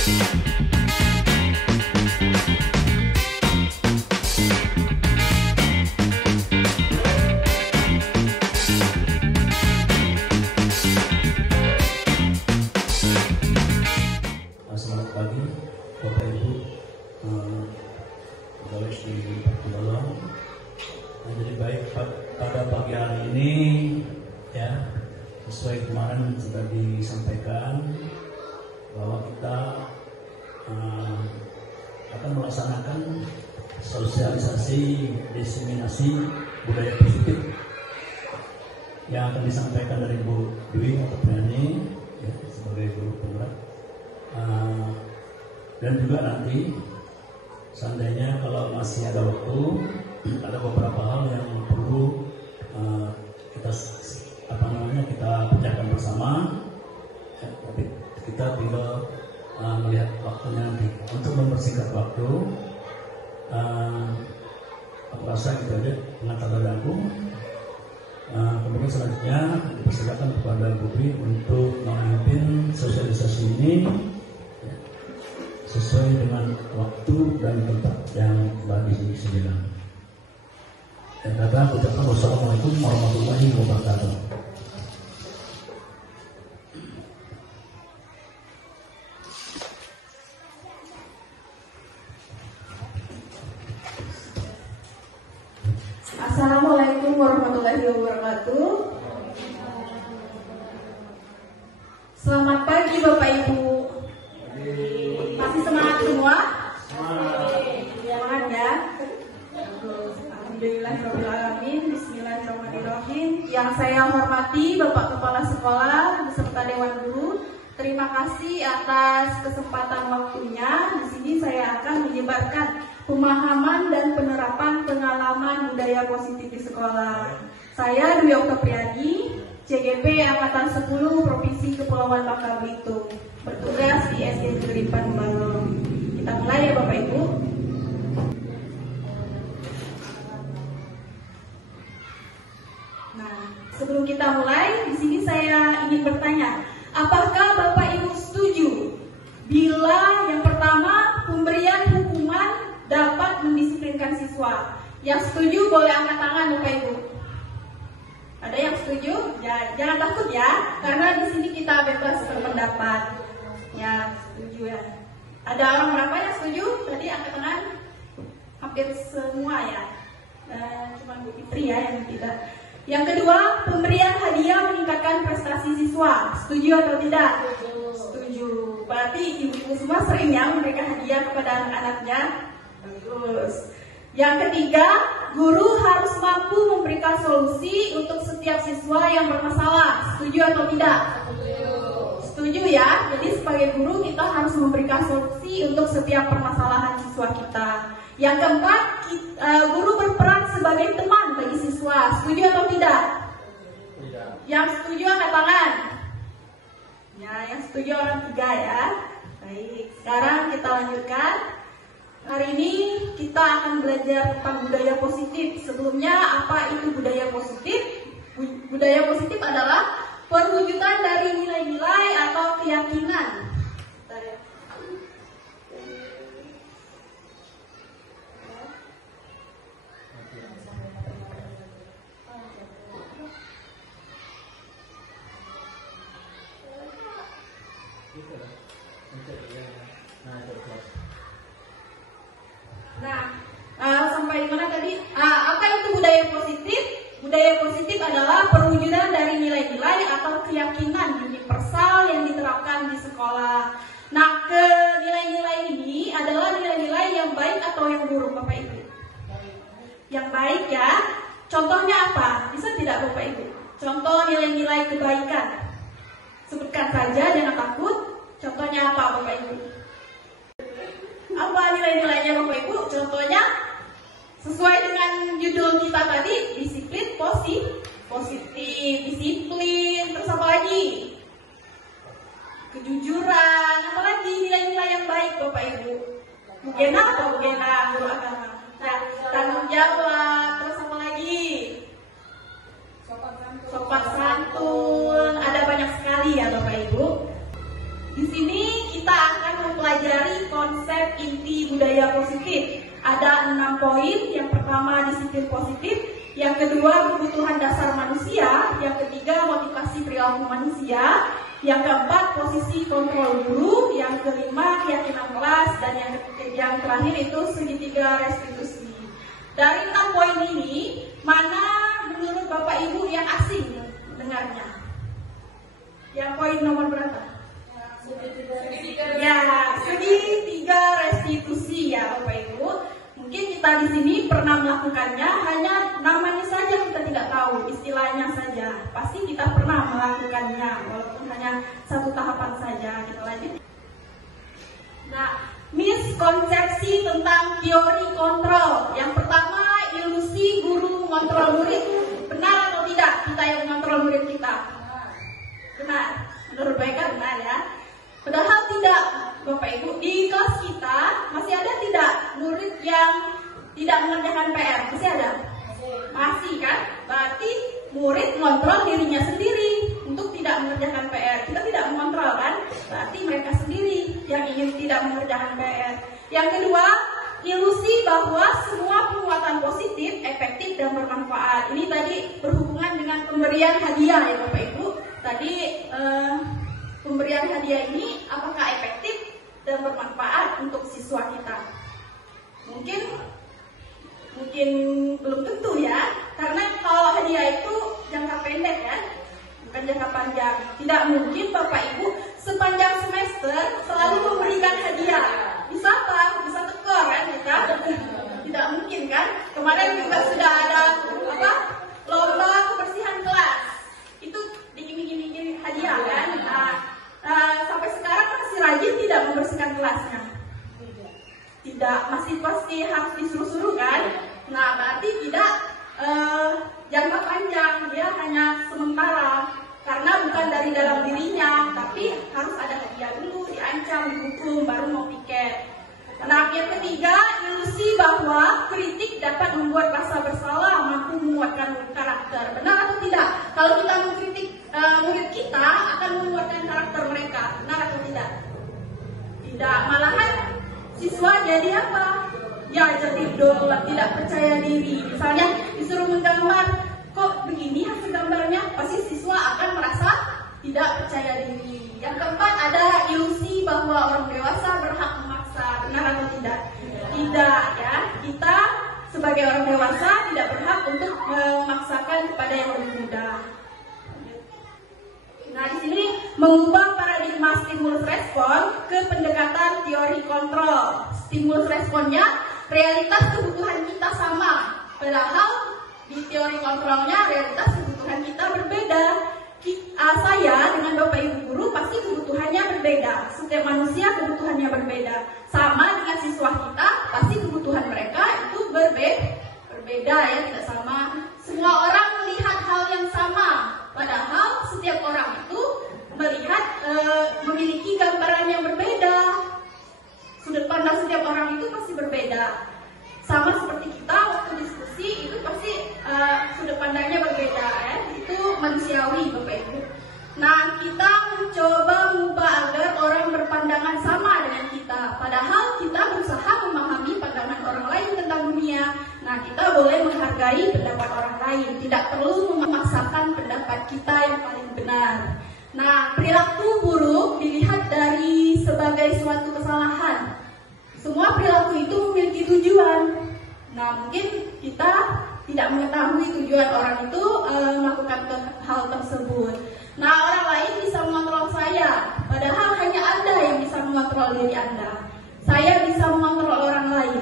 Selamat pagi Bapak Ibu pegawai di Pertolongan. Jadi baik pada pagi hari ini ya, sesuai kemarin sudah disampaikan bahwa kita akan melaksanakan sosialisasi diseminasi budaya positif yang akan disampaikan dari Bu Dwi atau Priani ya, sebagai guru penggerak. Dan juga nanti seandainya kalau masih ada waktu, ada beberapa hal yang perlu kita kerjakan bersama ya, tapi kita tinggal melihat waktunya nanti. Untuk mempersingkat waktu, aku rasa gitu aja pengantar dari aku. Kemudian selanjutnya dipersilakan kepada Bu Dwi untuk memimpin sosialisasi ini ya, sesuai dengan waktu dan tempat yang telah disediakan. Dan kata ucapkan wassalamualaikum warahmatullahi wabarakatuh. Assalamualaikum warahmatullahi wabarakatuh. Selamat pagi Bapak Ibu. Masih semangat semua? Semangat ya. Alhamdulillahirrahmanirrahim. Bismillahirrahmanirrahim. Yang saya hormati Bapak Kepala Sekolah beserta Dewan Guru, terima kasih atas kesempatan waktunya. Di sini saya akan menyebarkan pemahaman dan penerapan pengalaman budaya positif di sekolah. Saya Dwi Oktapriani, CGP Angkatan 10 Provinsi Kepulauan Bangka Belitung, bertugas di SD Negeri Panumbalong. Kita mulai ya Bapak Ibu. Nah, sebelum kita mulai, di sini saya ingin bertanya, apakah Bapak Ibu setuju bila yang pertama pemberian hukuman dapat mendisiplinkan siswa? Yang setuju boleh angkat tangan Bapak Ibu. Ada yang setuju? Ya, jangan takut ya, karena di sini kita bebas berpendapat. Ya, setuju ya. Ada orang berapa yang setuju? Tadi angkat tangan hampir semua ya. Cuma Bu Fitri ya yang tidak. Yang kedua, pemberian hadiah meningkatkan prestasi siswa. Setuju atau tidak? Setuju. Berarti ibu-ibu semua sering ya memberikan hadiah kepada anak-anaknya. Bagus. Yang ketiga, guru harus mampu memberikan solusi untuk setiap siswa yang bermasalah. Setuju atau tidak? Setuju ya. Jadi sebagai guru kita harus memberikan solusi untuk setiap permasalahan siswa kita. Yang keempat, guru berperan sebagai teman bagi siswa. Setuju atau tidak? Tidak. Yang setuju angkat tangan. Ya, yang setuju orang 3 ya. Baik, sekarang kita lanjutkan. Hari ini kita akan belajar tentang budaya positif. Sebelumnya, apa itu budaya positif? Budaya positif adalah perwujudan dari nilai-nilai atau keyakinan. Sampai mana tadi? Apa itu budaya positif? Budaya positif adalah perwujudan dari nilai-nilai atau keyakinan universal yang diterapkan di sekolah. Nah, nilai-nilai ini adalah nilai-nilai yang baik atau yang buruk, Bapak Ibu? Yang baik ya. Contohnya apa? Bisa tidak Bapak Ibu? Contoh nilai-nilai kebaikan. Sebutkan saja, jangan takut. Contohnya apa Bapak Ibu? Apa nilai-nilainya Bapak Ibu? Contohnya sesuai dengan judul kita tadi, disiplin positif, disiplin, terus apa lagi? Kejujuran, apa lagi nilai-nilai yang baik Bapak Ibu? Bugena atau bugena guru agama? Nah, tanggung jawab, terus apa lagi? Sopan santun, ada banyak sekali ya Bapak Ibu. Di sini kita akan mempelajari konsep inti budaya positif. Ada 6 poin. Yang pertama disiplin positif, yang kedua kebutuhan dasar manusia, yang ketiga motivasi perilaku manusia, yang keempat posisi kontrol guru, yang kelima keyakinan kelas, dan yang terakhir itu segitiga restitusi. Dari 6 poin ini, mana menurut Bapak Ibu yang asing mendengarnya? Yang poin nomor berapa? Ya, segitiga restitusi ya Bapak Ibu. Mungkin kita di sini pernah melakukannya, hanya namanya saja kita tidak tahu, istilahnya saja. Pasti kita pernah melakukannya, walaupun hanya satu tahapan saja. Kita lanjut. Nah, miskonsepsi tentang teori kontrol. Yang pertama, ilusi guru mengontrol murid. Benar atau tidak kita yang mengontrol murid kita? Benar. Menurut mereka benar ya. Padahal tidak, Bapak Ibu. Di kelas kita masih ada tidak murid yang tidak mengerjakan PR? Masih ada? Masih kan? Berarti murid mengontrol dirinya sendiri untuk tidak mengerjakan PR. Kita tidak mengontrol kan? Berarti mereka sendiri yang ingin tidak mengerjakan PR. Yang kedua, ilusi bahwa semua penguatan positif, efektif, dan bermanfaat. Ini tadi berhubungan dengan pemberian hadiah ya Bapak Ibu. Tadi pemberian hadiah ini apakah efektif dan bermanfaat untuk siswa kita? Mungkin belum tentu ya, karena kalau hadiah itu jangka pendek ya, bukan jangka panjang. Tidak mungkin Bapak Ibu sepanjang semester selalu memberikan hadiah. Bisa apa? Bisa tekor kan kita? Tidak mungkin kan? Kemarin juga sudah ada lomba kebersihan kelas. Itu diiming-imingin hadiah kan? Sampai sekarang masih rajin tidak membersihkan kelasnya? Tidak, masih pasti harus disuruh-suruh kan? Nah, berarti tidak jangka panjang, dia hanya sementara. Karena bukan dari dalam dirinya, tapi harus ada hadiah dulu, diancam, dihukum, baru mau piket. Nah, yang ketiga, ilusi bahwa kritik dapat membuat rasa bersalah, mampu menguatkan karakter. Benar atau tidak? Kalau kita mengkritik murid kita, akan menguatkan karakter mereka. Benar atau tidak? Tidak, malahan siswa jadi apa? Ya, jadi dolar, tidak percaya diri. Misalnya disuruh menggambar, kok begini hasil gambarnya? Pasti siswa akan merasa tidak percaya diri. Yang keempat, ada ilusi bahwa orang dewasa berhak memaksa. Benar atau tidak? Tidak ya. Kita sebagai orang dewasa tidak berhak untuk memaksakan kepada yang lebih muda. Nah, di sini mengubah paradigma stimulus respon ke pendekatan teori kontrol. Stimulus responnya realitas kebutuhan kita sama, padahal di teori kontrolnya realitas kebutuhan kita berbeda. Saya dengan Bapak Ibu guru pasti kebutuhannya berbeda. Setiap manusia kebutuhannya berbeda. Sama dengan siswa kita, pasti kebutuhan mereka itu berbeda ya, tidak sama. Semua orang melihat hal yang sama, padahal setiap orang itu melihat memiliki gambaran yang berbeda. Sudut pandang setiap orang itu pasti berbeda. Sama seperti kita waktu diskusi itu pasti sudut pandangnya berbeda ya. Itu manusiawi Bapak Ibu. Nah, kita mencoba mengubah agar orang berpandangan sama dengan kita. Padahal kita berusaha memahami pandangan orang lain tentang dunia. Nah, kita boleh menghargai pendapat orang lain. Tidak perlu memaksakan pendapat kita yang paling benar. Nah, perilaku buruk dilihat dari sebagai suatu kesalahan. Semua perilaku itu memiliki tujuan. Nah, mungkin kita tidak mengetahui tujuan orang itu melakukan hal tersebut. Nah, orang lain bisa mengontrol saya, padahal hanya Anda yang bisa mengontrol diri Anda. Saya bisa mengontrol orang lain,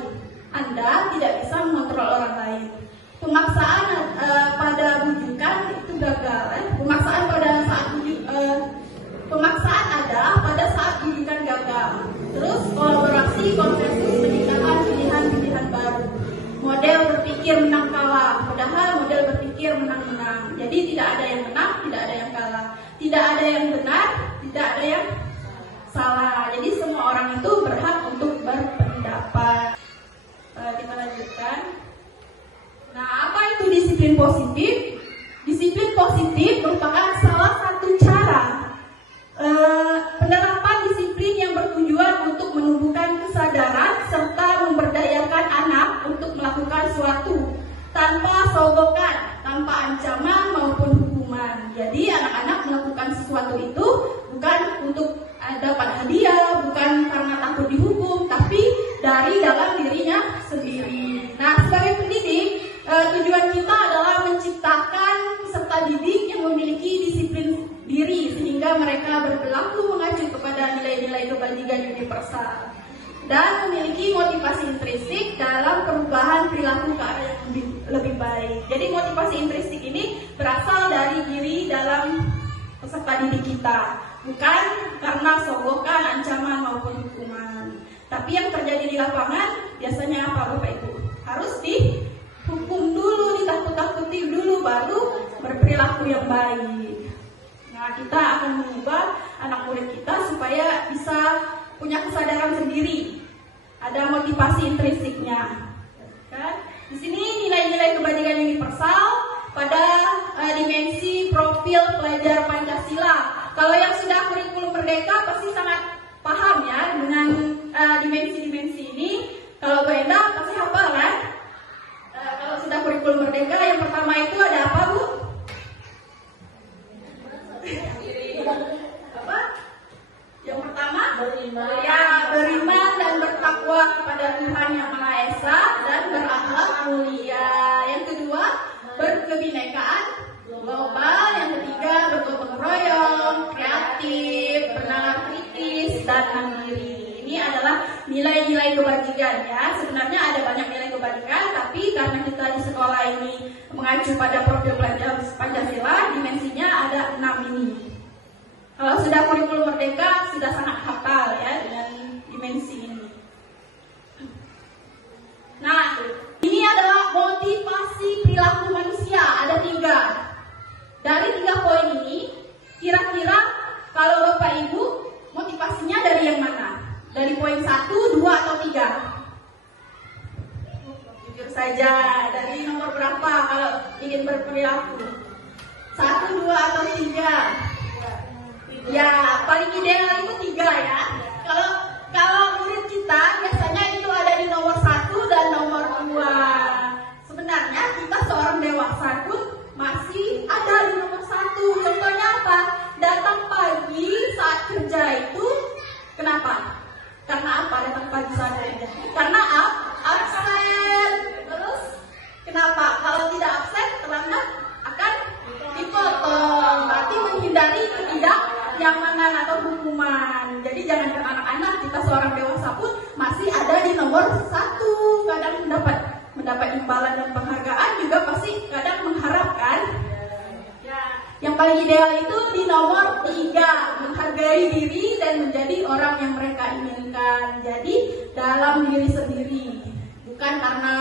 Anda tidak bisa mengontrol orang lain. Pemaksaan pada rujukan itu gagal. Pemaksaan ada pada saat rujukan gagal. Terus kolaborasi, konsensus, pernikahan, pilihan baru. Model berpikir menang kalah, padahal model berpikir menang-menang. Jadi tidak ada yang menang, tidak ada yang kalah. Tidak ada yang benar, tidak ada yang salah. Jadi semua orang itu berhak untuk berpendapat. Kita lanjutkan. Nah, apa itu disiplin positif? Disiplin positif merupakan salah satu cara penerapan disiplin yang bertujuan untuk menumbuhkan kesadaran dapat hadiah, bukan karena takut dihukum, tapi dari dalam dirinya sendiri. Nah, sebagai pendidik, tujuan kita adalah menciptakan peserta didik yang memiliki disiplin diri sehingga mereka berperilaku mengacu kepada nilai-nilai kebajikan universal dan memiliki motivasi intrinsik dalam perubahan perilaku ke arah yang lebih baik. Jadi motivasi intrinsik ini berasal dari diri dalam peserta didik kita, bukan karena sogokan, ancaman maupun hukuman. Tapi yang terjadi di lapangan biasanya apa Bapak Ibu? Harus dihukum dulu, ditakut-takuti dulu, baru berperilaku yang baik. Nah, kita akan mengubah anak murid kita supaya bisa punya kesadaran sendiri, ada motivasi intrinsiknya. Kan? Di sini nilai-nilai kebajikan universal pada dimensi profil pelajar Pancasila. Kalau yang sudah kurikulum merdeka pasti sangat paham ya dengan dimensi-dimensi ini. Kalau Bu Enda pasti hafal kan? Kalau sudah kurikulum merdeka yang pertama itu ada apa Bu? Apa? Yang pertama beriman dan bertakwa kepada Tuhan Yang Maha Esa dan berakhlak mulia. Yang kedua, berkebinekaan global. Yang ketiga, bergotong royong, kreatif, bernalar kritis, dan mandiri. Ini adalah nilai-nilai kebajikan ya. Sebenarnya ada banyak nilai kebajikan, tapi karena kita di sekolah ini mengacu pada profil pelajar Pancasila, dimensinya ada 6 ini. Kalau sudah kurikulum merdeka sudah sangat hafal ya dengan dimensi ini. Nah, ini adalah motivasi perilaku manusia, ada 3. Dari 3 poin ini, kira-kira kalau Bapak Ibu motivasinya dari yang mana? Dari poin 1, 2, atau 3? Jujur saja, dari nomor berapa kalau ingin berperilaku? 1, 2, atau 3? Ya, paling ideal itu 3 ya. Kalau murid kita biasanya itu ada di nomor 1 dan nomor 2. Sebenarnya kita seorang dewasa pun masih ada di nomor 1. Contohnya apa? Datang pagi saat kerja itu kenapa? Karena apa datang pagi saat kerja? Karena absen. Terus kenapa? Kalau tidak absen terlambat akan dipotong. Berarti menghindari ketidaknyamanan atau hukuman. Jadi jangan ke anak-anak, kita seorang dewasa pun masih ada di nomor 1. Kadang mendapat imbalan dan penghargaan juga pasti kadang mengharapkan. Yang paling ideal itu di nomor 3, menghargai diri dan menjadi orang yang mereka inginkan. Jadi dalam diri sendiri, bukan karena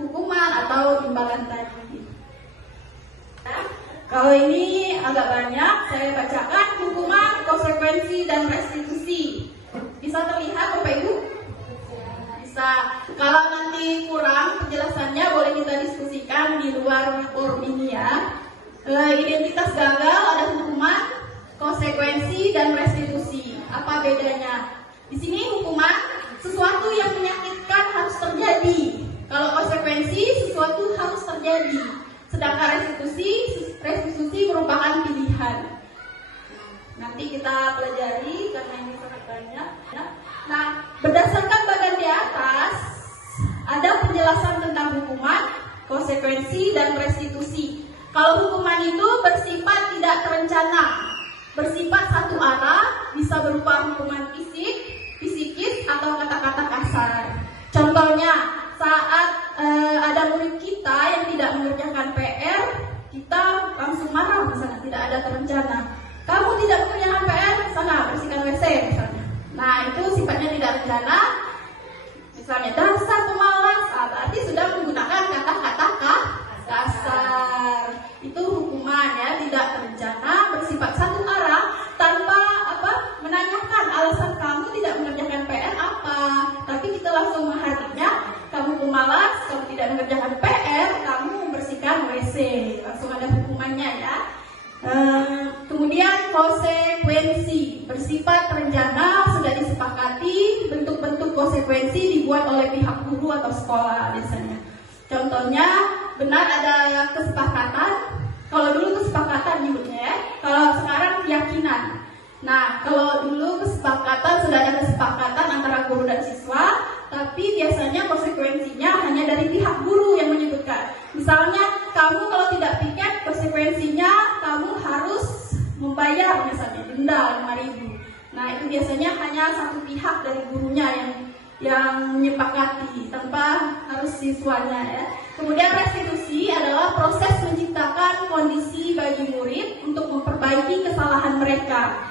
hukuman atau imbalan tadi. Kalau ini agak banyak, saya bacakan hukuman, konsekuensi, dan restitusi. Bisa terlihat Bapak Ibu? Bisa. Kalau nanti kurang penjelasannya boleh kita diskusikan di luar forum ini ya. Identitas gagal ada hukuman, konsekuensi, dan restitusi. Apa bedanya? Di sini hukuman sesuatu yang menyakitkan harus terjadi. Kalau konsekuensi sesuatu harus terjadi. Sedangkan restitusi merupakan pilihan. Nanti kita pelajari karena ini sangat banyak. Nah, berdasarkan bagian di atas ada penjelasan tentang hukuman, konsekuensi, dan restitusi. Kalau hukuman itu bersifat tidak terencana, bersifat satu arah, bisa berupa hukuman fisikis atau kata-kata kasar. Contohnya, saat ada murid kita yang tidak mengerjakan PR, kita langsung marah misalnya, tidak ada terencana. Kamu tidak mengerjakan PR, sana bersihkan WC misalnya. Nah, itu sifatnya tidak terencana. Misalnya, dasar pemalas, berarti sudah menggunakan kata-kata kasar. Itu hukuman ya, tidak terencana, bersifat satu arah, tanpa menanyakan alasan kamu tidak mengerjakan PR apa. Tapi kita langsung menghatinya, kamu pemalas, kamu tidak mengerjakan PR, kamu membersihkan WC. Langsung ada hukumannya ya. Kemudian konsekuensi bersifat terencana, sudah disepakati, bentuk-bentuk konsekuensi dibuat oleh pihak guru atau sekolah biasanya. Contohnya, benar ada kesepakatan. Kalau dulu kesepakatan nyebutnya ya, kalau sekarang keyakinan. Nah, kalau dulu kesepakatan tapi biasanya konsekuensinya hanya dari pihak guru yang menyebutkan. Misalnya, kamu kalau tidak piket, konsekuensinya kamu harus membayar misalnya denda 5.000. Nah, itu biasanya hanya satu pihak dari gurunya yang menyepakati tanpa harus siswanya ya. Kemudian restitusi adalah proses menciptakan kondisi bagi murid untuk memperbaiki kesalahan mereka,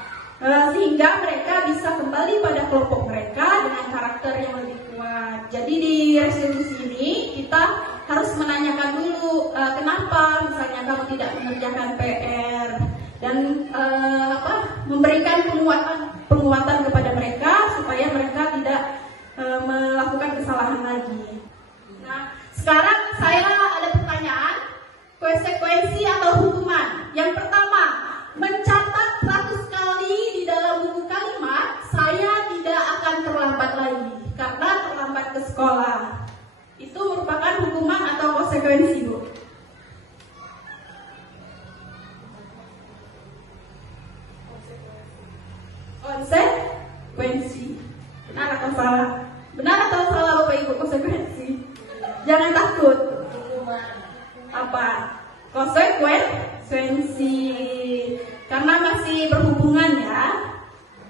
sehingga mereka bisa kembali pada kelompok mereka dengan karakter yang lebih kuat. Jadi di restitusi ini kita harus menanyakan dulu kenapa misalnya kamu tidak mengerjakan PR, dan memberikan penguatan kepada mereka supaya mereka tidak melakukan kesalahan lagi. Nah, sekarang saya ada pertanyaan, konsekuensi atau hukuman. Yang pertama, mencatat 100 kali di dalam buku kalimat, saya tidak akan terlambat lagi karena terlambat ke sekolah. Itu merupakan hukuman atau konsekuensi, Bu? Konsekuensi. Benar atau salah? Benar atau salah, Bapak Ibu? Konsekuensi. Jangan takut. Apa? Konsekuensi. Karena masih berhubungan ya.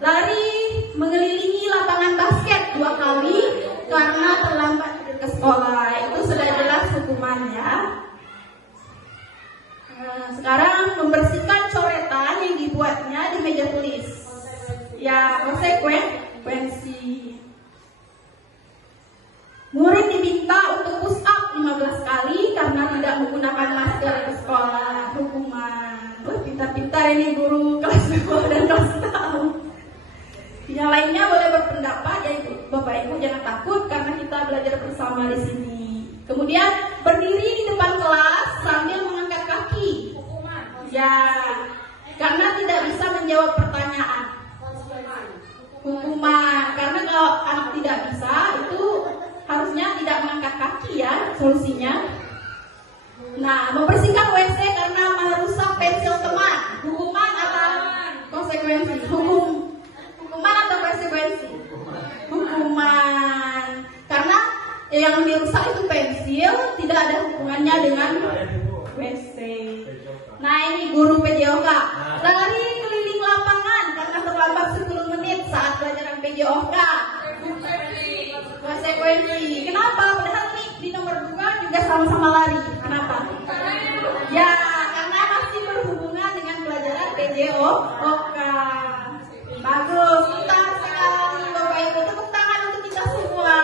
Lari mengelilingi lapangan basket 2 kali karena terlambat ke sekolah. Itu sudah jelas hukumannya. Sekarang membersihkan coretan yang dibuatnya di meja tulis. Ya, konsekuensi. Murid diminta untuk push up 15 kali karena tidak menggunakan masker ke sekolah. Hukuman. Pintar-pintar ini guru kelas 2 dan kelas 6. Yang lainnya boleh berpendapat, yaitu Bapak Ibu jangan takut karena kita belajar bersama di sini. Kemudian berdiri di depan kelas sambil mengangkat kaki. Hukuman. Ya, karena tidak bisa menjawab pertanyaan. Hukuman. Karena kalau anak tidak bisa, itu harusnya tidak mengangkat kaki ya solusinya. Nah, membersihkan WC karena merusak pensil teman. Hukuman atau konsekuensi? Hukuman atau konsekuensi? Hukuman. Karena yang dirusak itu pensil, tidak ada hubungannya dengan WC. Nah, ini guru PJOK. Lari keliling lapangan karena terlambat 10 menit saat pelajaran PJOK. Konsekuensi. Kenapa? Padahal ini di nomor 2 juga sama-sama lari. Kenapa? Ya, karena masih berhubungan dengan pelajaran PJOK. Bagus, pintar sekali Bapak Ibu. Tepuk tangan untuk kita semua.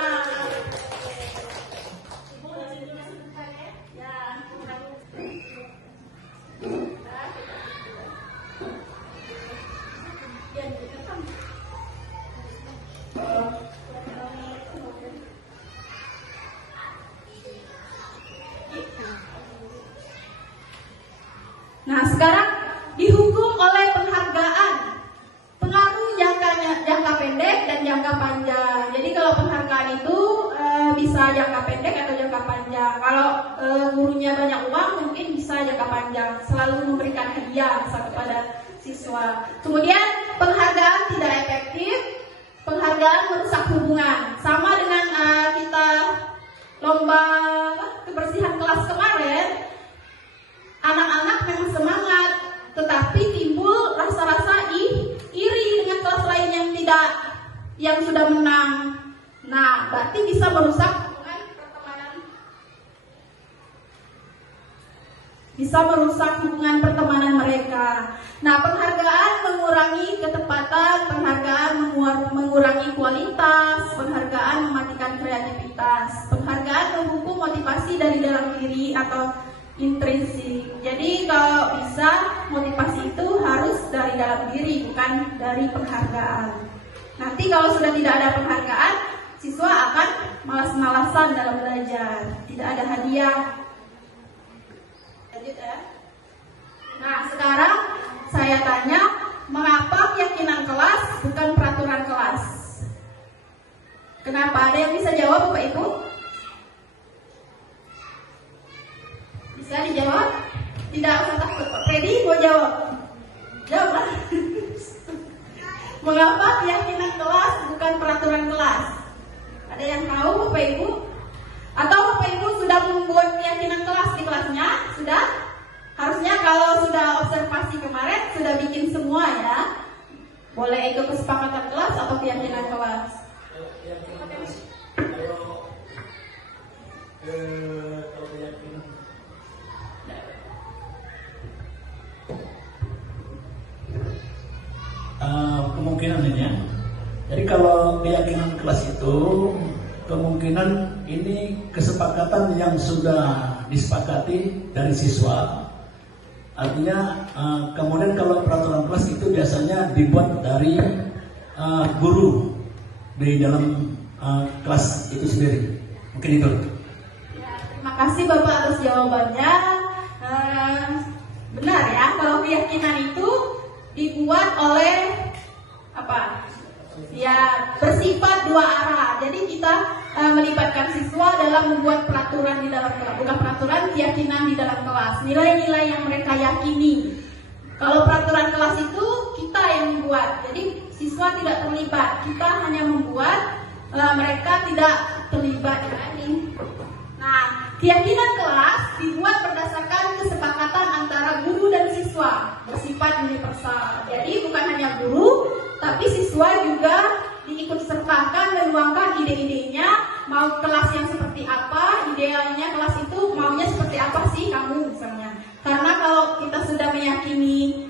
Nah, sekarang dihukum oleh penghargaan. Pengaruh jangka pendek dan jangka panjang. Jadi kalau penghargaan itu bisa jangka pendek atau jangka panjang. Kalau gurunya banyak uang mungkin bisa jangka panjang. Selalu memberikan hadiah kepada siswa. Kemudian penghargaan tidak efektif. Penghargaan merusak hubungan. Sama dengan kita lomba kebersihan kelas kemarin. Anak-anak memang semangat, tetapi timbul rasa-rasa iri dengan kelas lain yang sudah menang. Nah, berarti bisa merusak hubungan pertemanan. Bisa merusak hubungan pertemanan mereka. Nah, penghargaan mengurangi ketepatan, penghargaan mengurangi kualitas, penghargaan mematikan kreativitas, penghargaan menghukum motivasi dari dalam diri atau intrinsik. Jadi kalau bisa motivasi itu harus dari dalam diri, bukan dari penghargaan. Nanti kalau sudah tidak ada penghargaan, siswa akan malas-malasan dalam belajar, tidak ada hadiah. Lanjut ya. Nah, sekarang saya tanya, mengapa keyakinan kelas bukan peraturan kelas? Kenapa? Ada yang bisa jawab, Bapak Ibu? Bisa dijawab? Tidak usah takut. Pak Freddy mau jawab? Jawablah. Mengapa keyakinan kelas bukan peraturan kelas? Ada yang tahu Bapak Ibu? Atau Bapak Ibu sudah membuat keyakinan kelas di kelasnya? Sudah? Harusnya kalau sudah observasi kemarin sudah bikin semua ya. Boleh ikut kesepakatan kelas atau keyakinan kelas. Kalau keyakinan kemungkinan ini ya. Jadi kalau keyakinan kelas itu kemungkinan ini kesepakatan yang sudah disepakati dari siswa. Artinya kemudian kalau peraturan kelas itu biasanya dibuat dari guru di dalam kelas itu sendiri. Mungkin itu. Ya, terima kasih Bapak atas jawabannya. Benar ya, kalau keyakinan itu dibuat oleh apa? Ya, bersifat dua arah. Jadi kita melibatkan siswa dalam membuat peraturan di dalam kelas, bukan peraturan, keyakinan di dalam kelas. Nilai-nilai yang mereka yakini. Kalau peraturan kelas itu kita yang membuat. Jadi siswa tidak terlibat. Kita hanya membuat, mereka tidak terlibat. Nah, keyakinan kelas dibuat berdasarkan kesepakatan antara guru dan siswa, bersifat universal. Jadi bukan hanya guru, tapi siswa juga diikut sertakan, menuangkan ide-idenya, mau kelas yang seperti apa, idealnya kelas itu maunya seperti apa sih kamu misalnya. Karena kalau kita sudah meyakini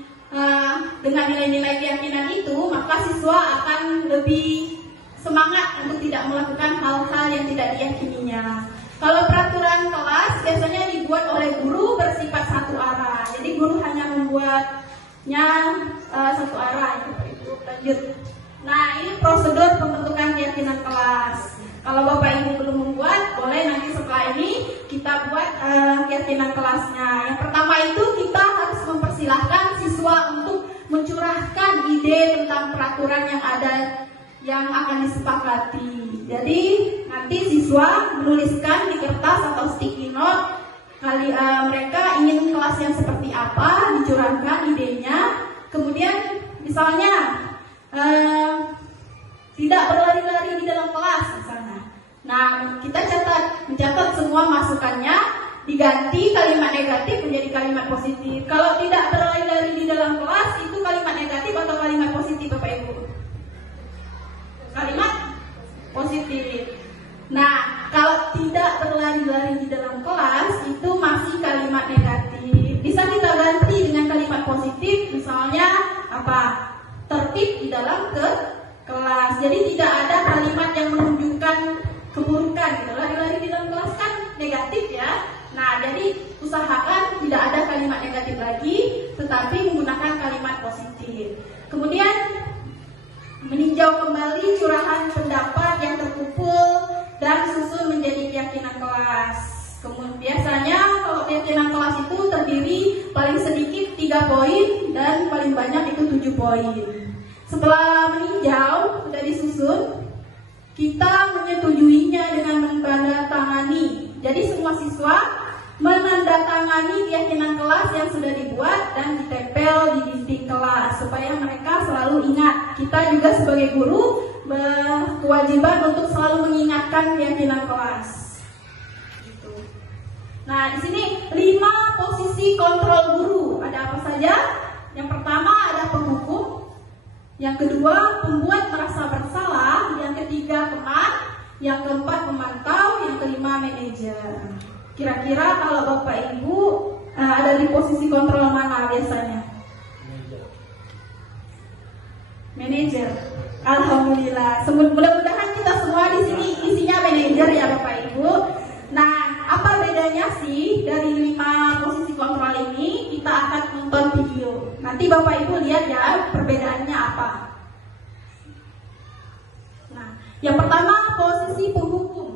dengan nilai-nilai keyakinan itu, maka siswa akan lebih semangat untuk tidak melakukan hal-hal yang tidak diyakininya. Kalau peraturan kelas biasanya dibuat oleh guru bersifat satu arah. Jadi guru hanya membuatnya satu arah. Lanjut. Nah, ini prosedur pembentukan keyakinan kelas. Kalau Bapak Ibu belum membuat, boleh nanti setelah ini kita buat keyakinan kelasnya. Yang pertama itu kita harus mempersilahkan siswa untuk mencurahkan ide tentang peraturan yang ada yang akan disepakati. Jadi nanti siswa menuliskan di kertas atau sticky note mereka ingin kelas yang seperti apa, dicurahkan idenya. Kemudian misalnya tidak berlari-lari di dalam kelas misalnya. Nah, kita mencatat semua masukannya, diganti kalimat negatif menjadi kalimat positif. Kalau tidak berlari-lari di dalam kelas itu kalimat negatif atau kalimat positif Bapak Ibu? Kalimat positif. Nah, kalau tidak berlari-lari di dalam kelas itu masih kalimat negatif. Bisa kita ganti dengan kalimat positif, misalnya apa? Tertib di dalam kelas. Jadi tidak ada kalimat yang menunjukkan keburukan gitu. Lari-lari di dalam kelas kan negatif ya. Nah, jadi usahakan tidak ada kalimat negatif lagi, tetapi menggunakan kalimat positif. Kemudian meninjau kembali curahan pendapat yang terkumpul dan susun menjadi keyakinan kelas. Kemudian biasanya kalau keyakinan kelas itu terdiri paling sedikit 3 poin dan paling banyak itu 7 poin. Setelah meninjau, sudah disusun, kita menyetujuinya dengan menandatangani. Jadi semua siswa menandatangani keyakinan kelas yang sudah dibuat dan ditempel di dinding kelas supaya mereka selalu ingat. Kita juga sebagai guru berkewajiban untuk selalu mengingatkan keyakinan kelas. Gitu. Nah, di sini 5 posisi kontrol guru. Ada apa saja? Yang pertama ada penghukum, yang kedua pembuat merasa bersalah, yang ketiga teman, yang keempat pemantau, yang kelima manajer. Kira-kira kalau Bapak Ibu ada di posisi kontrol mana biasanya? Manajer. Alhamdulillah. Mudah-mudahan kita semua di sini isinya manajer ya Bapak Ibu. Nah, apa bedanya sih dari 5 posisi kontrol ini? Kita akan nonton video. Nanti Bapak Ibu lihat ya perbedaannya apa. Nah, yang pertama posisi penghukum.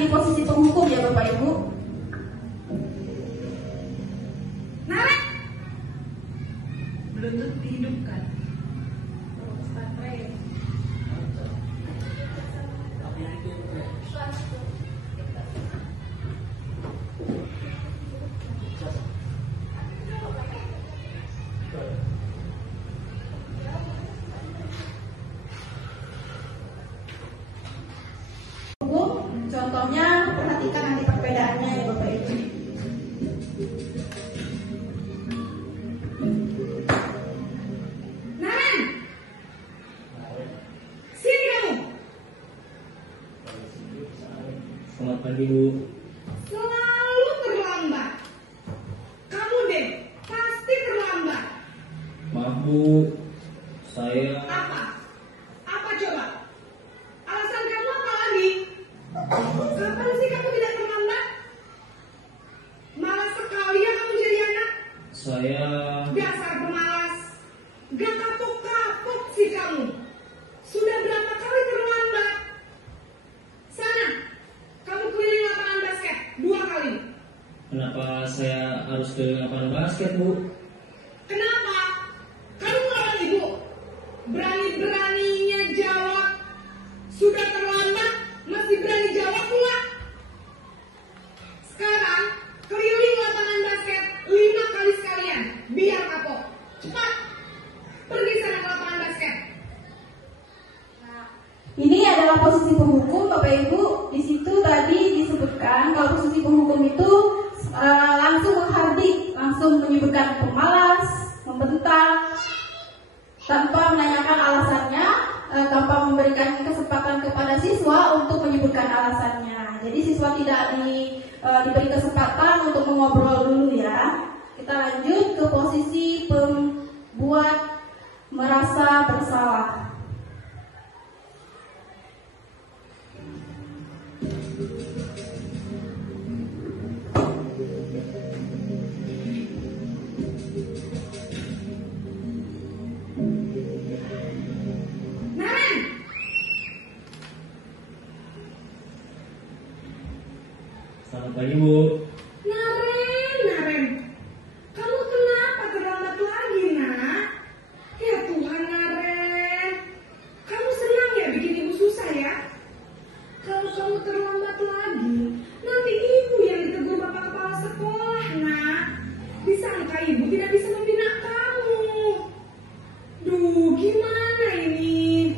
Ini posisi penghukum ya Bapak Ibu. bukan. Baterai. Contohnya, perhatikan nanti perbedaannya ya Bapak Ibu. Nan, sini kamu. Selamat pagi, Bu. Selalu terlambat. Kamu deh, pasti terlambat. Maaf, Bu. Saya Apa? Apa coba? Alasan kamu apa lagi? Kapan sih kamu tidak terlambat? Malas sekali ya kamu jadi anak. saya Dasar pemalas. Gak kapok-kapok sih kamu. Sudah berapa kali terlambat? Sana, kamu keliling lapangan basket 2 kali. kenapa saya harus keliling lapangan basket, Bu? Kenapa? Kamu melawan ibu. Berani-beraninya jawab. Sudah terlambat, masih berani jawab pula. Sekarang, keliling lapangan basket 5 kali sekalian. Biar kapok. Cepat. Pergi sana ke lapangan basket. Nah, ini adalah posisi penghukum, Bapak Ibu. Di situ tadi disebutkan kalau posisi penghukum itu langsung menghardik, langsung menyebutkan pemalas, membentak, tanpa menanyakan alasannya, tanpa memberikan kesempatan kepada siswa untuk menyebutkan alasannya. Jadi siswa tidak diberi kesempatan untuk mengobrol dulu ya. Kita lanjut ke posisi pembuat merasa bersalah. Naren, Selamat pagi, Bu. Naren, kamu kenapa terlambat lagi, nak? Ya Tuhan, Naren, kamu senang ya bikin ibu susah ya? Kalau kamu terlambat lagi, nanti ibu yang ditegur bapak kepala sekolah, nak. Disangka ibu tidak bisa membina kamu. Duh, gimana ini?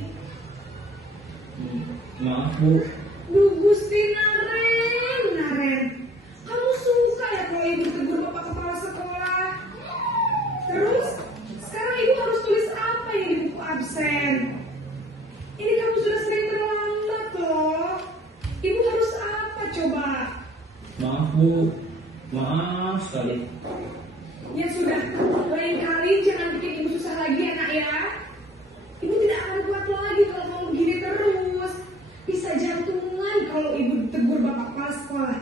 Maaf, Bu. Duh, Gusti Naren, kamu suka ya kalau ibu tegur bapak kepala sekolah? Terus, sekarang ibu harus tulis apa yang di buku absen? Ini kamu sudah sering terlambat loh. Ibu harus apa coba? Maaf, Bu. Maaf sekali. Ya sudah, lain kali jangan bikin ibu susah lagi ya nak ya. Ibu tidak akan kuat lagi kalau kamu begini terus. Bisa jantungan kalau ibu tegur bapak kepala sekolah.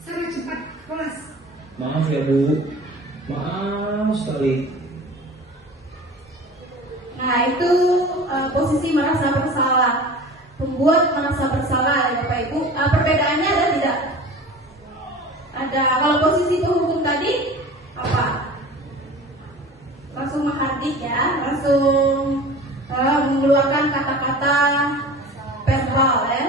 Sana cepat ke kelas. Maaf ya, Bu. Maaf sekali. Nah itu posisi merasa bersalah. Pembuat merasa bersalah ya Bapak Ibu. Perbedaannya ada tidak? Ada. Kalau posisi penghukum tadi apa? Langsung menghardik ya, langsung mengeluarkan kata-kata verbal ya,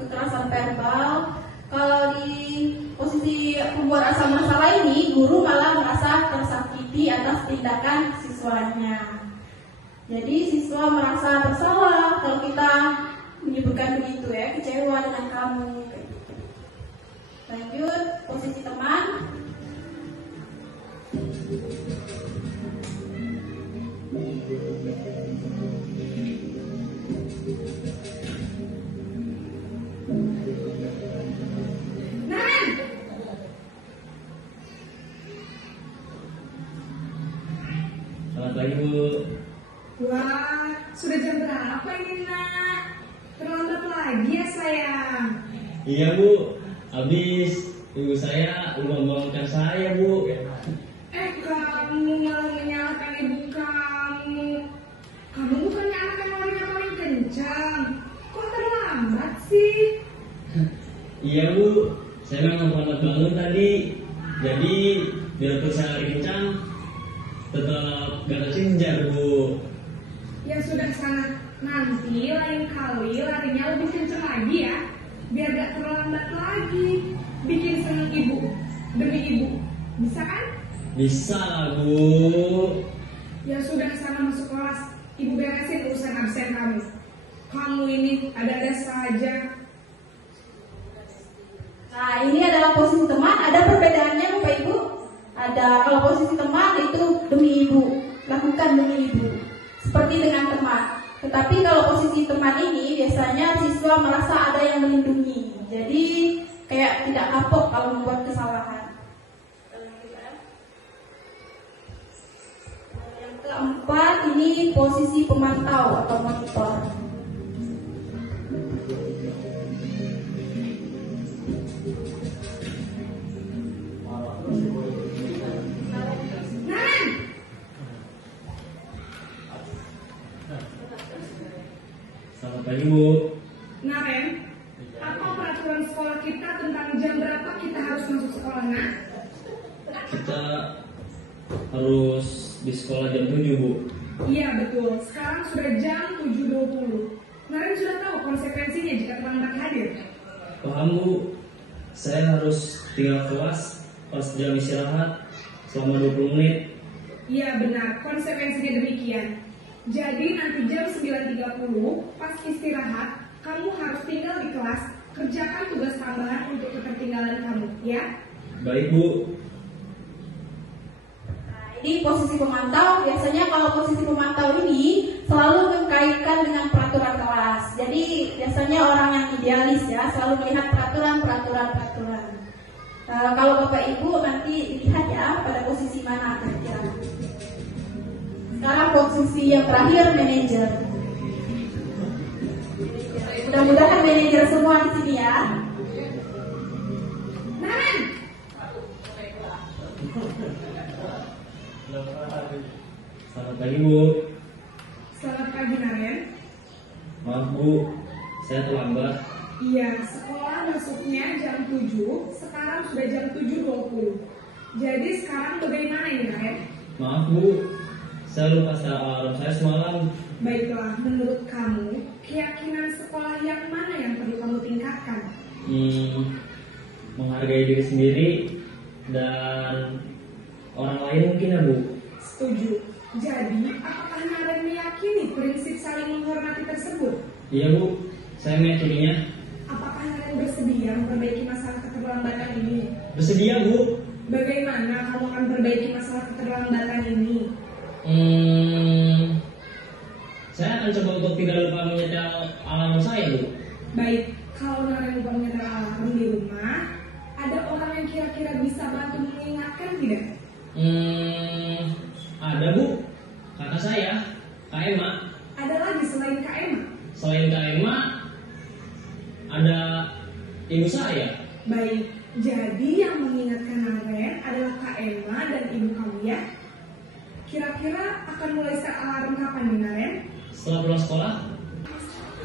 kekerasan verbal. Kalau di posisi pembuat rasa bersalah ini, guru malah merasa tersakiti atas tindakan siswanya. Jadi siswa merasa bersalah kalau kita menyebutkan begitu ya, kecewa dengan kamu. Lanjut posisi teman. Naren, Selamat pagi, Bu. wah sudah jam berapa ini nak? Terlambat lagi ya sayang. Iya, Bu. Habis ibu saya membangunkan saya, Bu. Kamu malah menyalahkan ibu kamu. Kamu bukannya anak yang larinya paling kencang. Kok terlambat sih? Iya, Bu. Saya memang terlambat bangun tadi. Jadi biar saya lari kencang, tetap gak tercejar, Bu. Ya sudah sana, nanti lain kali larinya lebih kenceng lagi ya, biar gak terlambat lagi. Bikin seneng ibu, demi ibu, bisa kan? Bisa, Bu. Ya sudah sana masuk kelas, ibu beresin urusan absen kamu. Kamu ini ada-ada saja. Nah, ini adalah posisi teman. Ada perbedaannya, Bapak Ibu. Ada, kalau posisi teman itu demi ibu, lakukan demi ibu, seperti dengan teman. Tetapi kalau posisi teman ini biasanya siswa merasa ada yang melindungi, jadi kayak tidak kapok kalau membuat kesalahan. Yang keempat ini posisi pemantau atau monitor. Selamat pagi, Bu. Naren, apa peraturan sekolah kita tentang jam berapa kita harus masuk sekolah, Nak? Kita harus di sekolah jam 7, Bu. Iya betul, sekarang sudah jam 7.20. Naren sudah tahu konsekuensinya jika terlambat hadir. Paham, Bu. Saya harus tinggal kelas pas jam istirahat selama 20 menit. Iya benar, konsekuensinya demikian. Jadi nanti jam 9.30 pas istirahat, kamu harus tinggal di kelas, kerjakan tugas tambahan untuk ketertinggalan kamu, ya? Baik, Bu. Nah, ini posisi pemantau. Biasanya kalau posisi pemantau ini selalu mengkaitkan dengan peraturan kelas. Jadi biasanya orang yang idealis ya, selalu melihat peraturan. Kalau Bapak Ibu nanti lihat ya pada posisi mana kerja. Sekarang posisi yang terakhir manajer. Mudah-mudahan manajer semua di sini ya. Naren, Selamat pagi, Bu. selamat pagi Naren. Maaf, Bu. Saya terlambat. Iya, sekolah masuknya jam 7, sekarang sudah jam 7.20. Jadi sekarang bagaimana ini Naren? Maaf, Bu. Saya lupa alarm saya semalam. Baiklah, menurut kamu, keyakinan sekolah yang mana yang perlu kamu tingkatkan? Menghargai diri sendiri dan orang lain mungkin ya, Bu. Setuju. Jadi, apakah Naren meyakini prinsip saling menghormati tersebut? Iya, Bu. Saya meyakininya. Apakah Naren bersedia memperbaiki masalah keterlambatan ini? Bersedia, Bu. Bagaimana kamu akan perbaiki masalah keterlambatan ini? Saya akan coba untuk tidak lupa menyetel alarm saya, Bu. Baik, kalau Naren lupa menyetel alarm di rumah, ada orang yang kira-kira bisa bantu mengingatkan tidak? Ada, Bu. Kakak saya, Kak Emma. Ada lagi selain Kak Emma? Selain Kak Emma, ada ibu saya. Baik, jadi yang mengingatkan Naren adalah Kak Emma dan ibu kamu ya? Kira-kira akan mulai set alarm kapan nih Naren? Setelah pulang sekolah,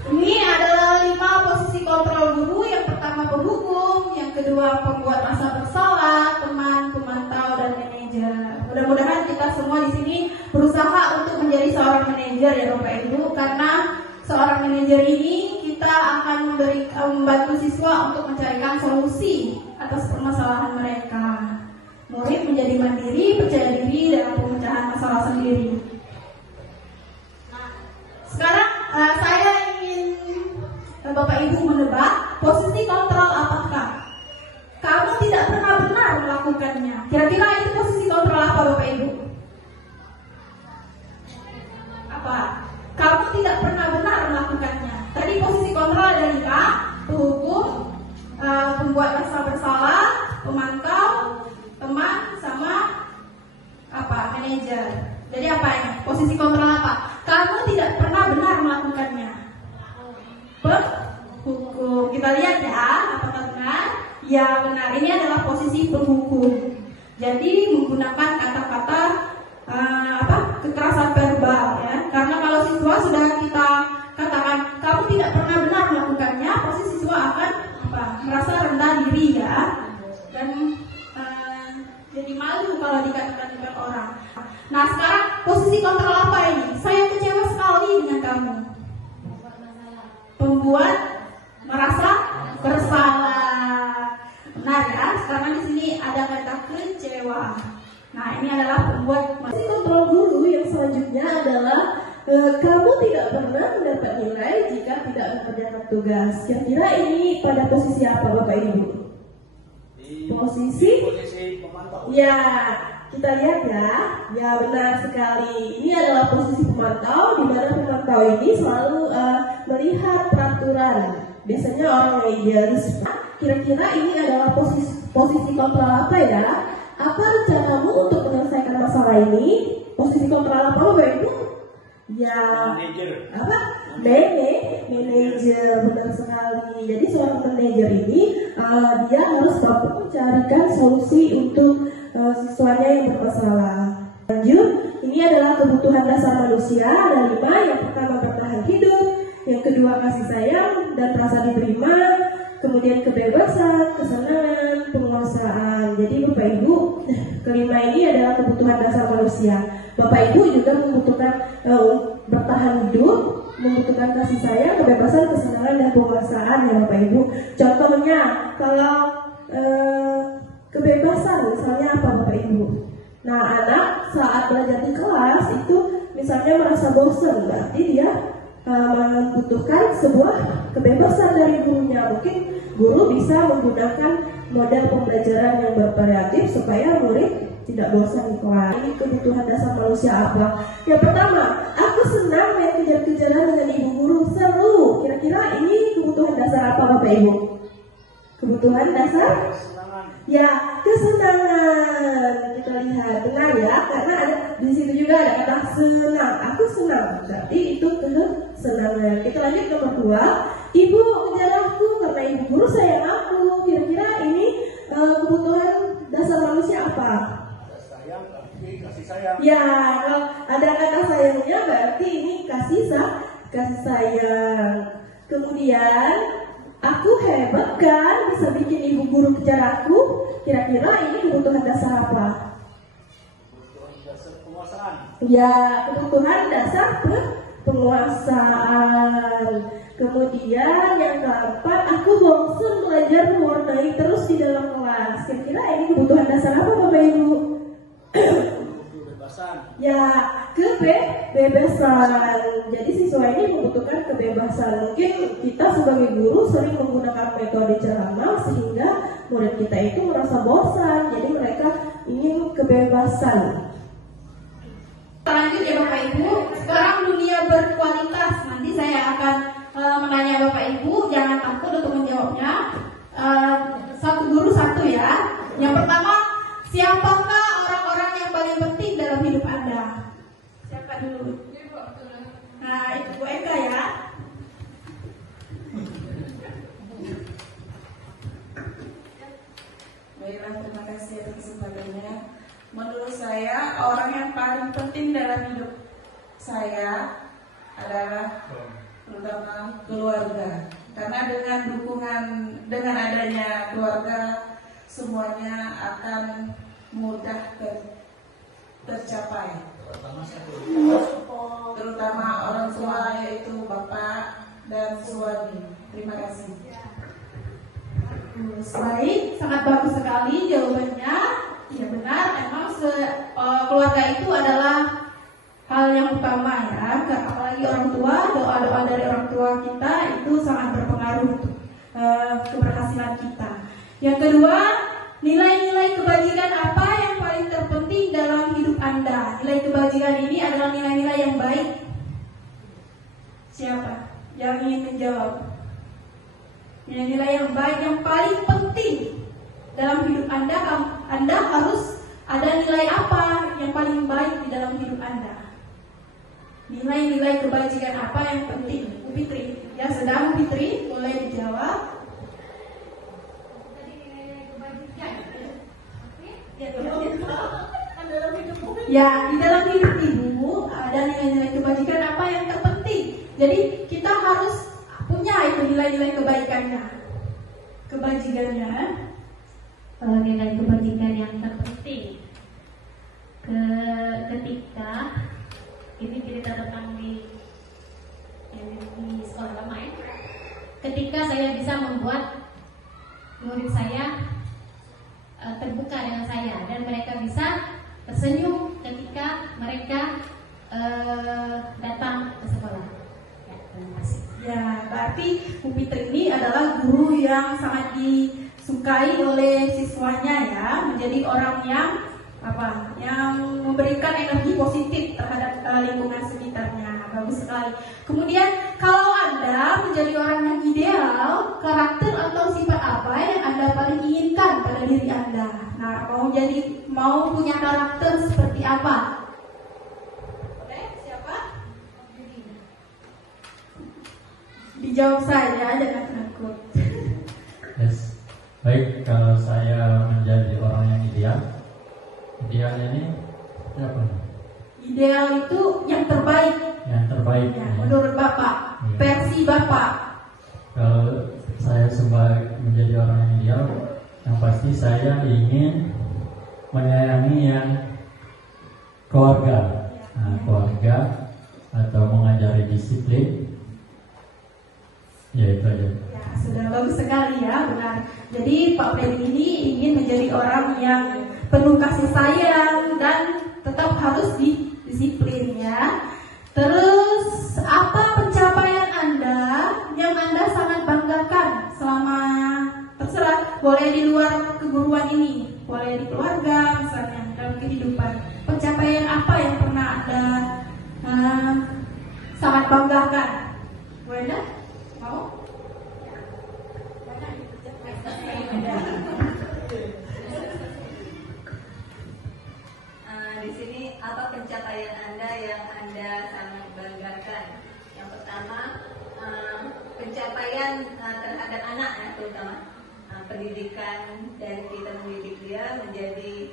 Ini adalah 5 posisi kontrol guru. Yang pertama penghukum, yang kedua pembuat rasa bersalah, teman, pemantau, dan manajer. Mudah-mudahan kita semua di sini berusaha untuk menjadi seorang manajer ya Bapak Ibu, karena seorang manajer ini kita akan membantu siswa untuk mencarikan solusi atas permasalahan mereka. Murid menjadi mandiri, percaya diri dalam pemecahan masalah sendiri. Nah, sekarang saya ingin Bapak Ibu menebak posisi kontrol apakah? Kamu tidak pernah benar melakukannya. Kira-kira itu posisi kontrol apa Bapak Ibu? Apa? Kamu tidak pernah benar melakukannya. Tadi posisi kontrol ada 5, penghukum, pembuat rasa bersalah, pemantau, teman, sama apa? Manajer. Jadi apa ini? Posisi kontrol apa? Kamu tidak pernah benar melakukannya. Penghukum. Kita lihat ya, apakah benar? Ya benar. Ini adalah posisi penghukum. Jadi menggunakan kata-kata kekerasan verbal ya. Karena kalau siswa sudah kita katakan kamu tidak pernah benar melakukannya, pasti siswa akan merasa rendah diri ya. Dan jadi malu kalau dikatakan dengan orang. Nah, Nah, sekarang posisi kontrol apa ini? Saya kecewa sekali dengan kamu. Pembuat merasa bersalah. Benar ya? Sekarang di sini ada kata kecewa. Nah, ini adalah pembuat. Posisi kontrol guru yang selanjutnya adalah kamu tidak pernah mendapat nilai jika tidak mengerjakan tugas. Kira-kira ini pada posisi apa Bapak Ibu? Posisi pemantau. Ya, kita lihat ya. Ya, benar sekali. Ini adalah posisi pemantau, di mana pemantau ini selalu melihat peraturan. Biasanya orang yang idealis. Kira-kira ini adalah posisi kontrol apa ya? Apa rencanamu untuk menyelesaikan masalah ini? Posisi kontrol apa Bapak Ibu? Ya, apa? Manajer, benar sekali. Jadi seorang manajer ini dia harus dapat mencarikan solusi untuk siswanya yang bermasalah. Lanjut, ini adalah kebutuhan dasar manusia. Ada 5. Yang pertama bertahan hidup, yang kedua kasih sayang dan rasa diterima, kemudian kebebasan, kesenangan, penguasaan. Jadi Bapak Ibu, kelima ini adalah kebutuhan dasar manusia. Bapak Ibu juga membutuhkan bertahan hidup, membutuhkan kasih sayang, kebebasan, kesenangan, dan penguasaan ya Bapak Ibu. Contohnya, kalau kebebasan misalnya apa Bapak Ibu? Nah, anak saat belajar di kelas itu misalnya merasa bosan, berarti dia membutuhkan sebuah kebebasan dari gurunya. Mungkin guru bisa menggunakan model pembelajaran yang bervariatif supaya murid tidak bosan di kelas. Ini kebutuhan dasar manusia apa? Yang pertama, aku senang main kejar-kejaran dengan ibu guru, seru. Kira-kira ini kebutuhan dasar apa Bapak Ibu? Kebutuhan dasar? Ya, kesenangan. Kita lihat, benar ya, karena ada di situ juga ada kata senang. Aku senang, berarti itu kesenangan. Kita lanjut nomor 2. Ibu kejar aku karena ibu guru sayang aku. Kira-kira ini kebutuhan dasar manusia apa? Kasih sayang. Ya, kalau ada kata sayangnya berarti ini kasih sayang. Kemudian aku hebat kan, bisa bikin ibu guru kejar aku. Kira-kira ini kebutuhan dasar apa? Kebutuhan dasar penguasaan. Ya, kebutuhan dasar penguasaan. Kemudian yang keempat, aku bosan belajar mewarnai terus di dalam kelas. Kira-kira ini kebutuhan dasar apa Bapak Ibu? Ya, kebebasan. Jadi siswa ini membutuhkan kebebasan. Mungkin kita sebagai guru sering menggunakan metode ceramah sehingga murid kita itu merasa bosan. Jadi mereka ingin kebebasan. Lanjut ya Bapak Ibu. Sekarang dunia berkualitas. Nanti saya akan menanya Bapak Ibu. Jangan takut untuk menjawabnya. Satu guru satu ya. Yang pertama, siapakah orang-orang yang paling penting dalam hidup Anda? Siapa dulu? Nah, itu Bu Eka ya. Baiklah, terima kasih atas kesempatannya. Menurut saya, orang yang paling penting dalam hidup saya adalah terutama keluarga. Karena dengan adanya keluarga, semuanya akan mudah tercapai. Terutama orang tua, yaitu bapak dan suami. Terima kasih. Baik, sangat bagus sekali jawabannya. Ya benar, memang keluarga itu adalah hal yang utama ya. Apalagi orang tua, doa-doa dari orang tua kita itu sangat berpengaruh untuk keberhasilan kita. Yang kedua, nilai-nilai kebajikan apa yang paling terpenting dalam hidup Anda? Nilai kebajikan ini adalah nilai-nilai yang baik. Siapa yang ingin menjawab? Nilai-nilai yang baik yang paling penting dalam hidup Anda. Anda harus ada nilai apa yang paling baik di dalam hidup Anda? Nilai-nilai kebajikan apa yang penting? Bu Fitri, ya sedang Bu Fitri, boleh dijawab. Ya, di dalam hidup ibu ada nilai-nilai kebajikan apa yang terpenting. Jadi kita harus punya itu nilai-nilai kebaikannya, kebajikannya. Kalau nilai kebajikan yang terpenting ketika ketika saya bisa membuat murid saya terbuka dengan saya dan mereka bisa tersenyum ketika mereka datang ke sekolah. Ya, terima kasih. Ya, berarti Bu Fitri ini adalah guru yang sangat disukai oleh siswanya ya, menjadi orang yang yang memberikan energi positif terhadap lingkungan sekitarnya. Bagus sekali. Kemudian kalau Anda menjadi orang yang ideal, karakter atau sifat apa yang Anda paling inginkan pada diri Anda? Nah, mau punya karakter seperti apa? Boleh? Siapa? Dijawab saja, jangan takut. Yes. Baik, kalau saya menjadi orang yang idealnya ini apa? Ideal itu yang terbaik. Yang terbaik. Ya, menurut Bapak, ya. Versi Bapak. Kalau saya sebagai menjadi orang yang ideal, yang pasti saya ingin menyayangi yang keluarga, keluarga atau mengajari disiplin. Ya itu aja. Ya, sudah bagus sekali ya, benar. Jadi Pak Freddy ini ingin menjadi orang yang penuh kasih sayang dan tetap harus disiplin ya. Terus apa pencapaian Anda yang Anda sangat banggakan selama terserah, boleh di luar keguruan ini, boleh di keluarga misalnya, dalam kehidupan. Pencapaian apa yang pernah Anda sangat banggakan? Boleh dah? Mau? Di sini apa pencapaian Anda yang Anda sangat banggakan? Yang pertama, pencapaian terhadap anak ya, terutama pendidikan dari kita mendidik dia menjadi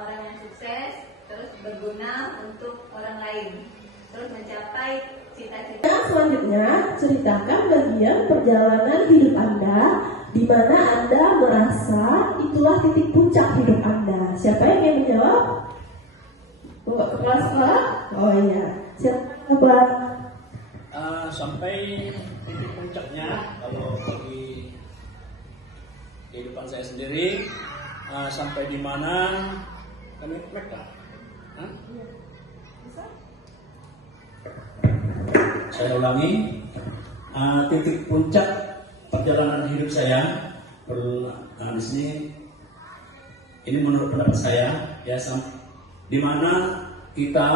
orang yang sukses, terus berguna untuk orang lain, terus mencapai cita-cita. Selanjutnya, ceritakan bagian perjalanan hidup Anda di mana Anda merasa itulah titik puncak hidup Anda. Siapa yang ingin menjawab? Bapak kepala sekolah? Oh iya. Siapa? Sampai titik puncaknya kalau bagi kehidupan saya sendiri, sampai di mana mereka? Saya ulangi, titik puncak perjalanan hidup saya di sini, ini menurut pendapat saya ya, di mana kita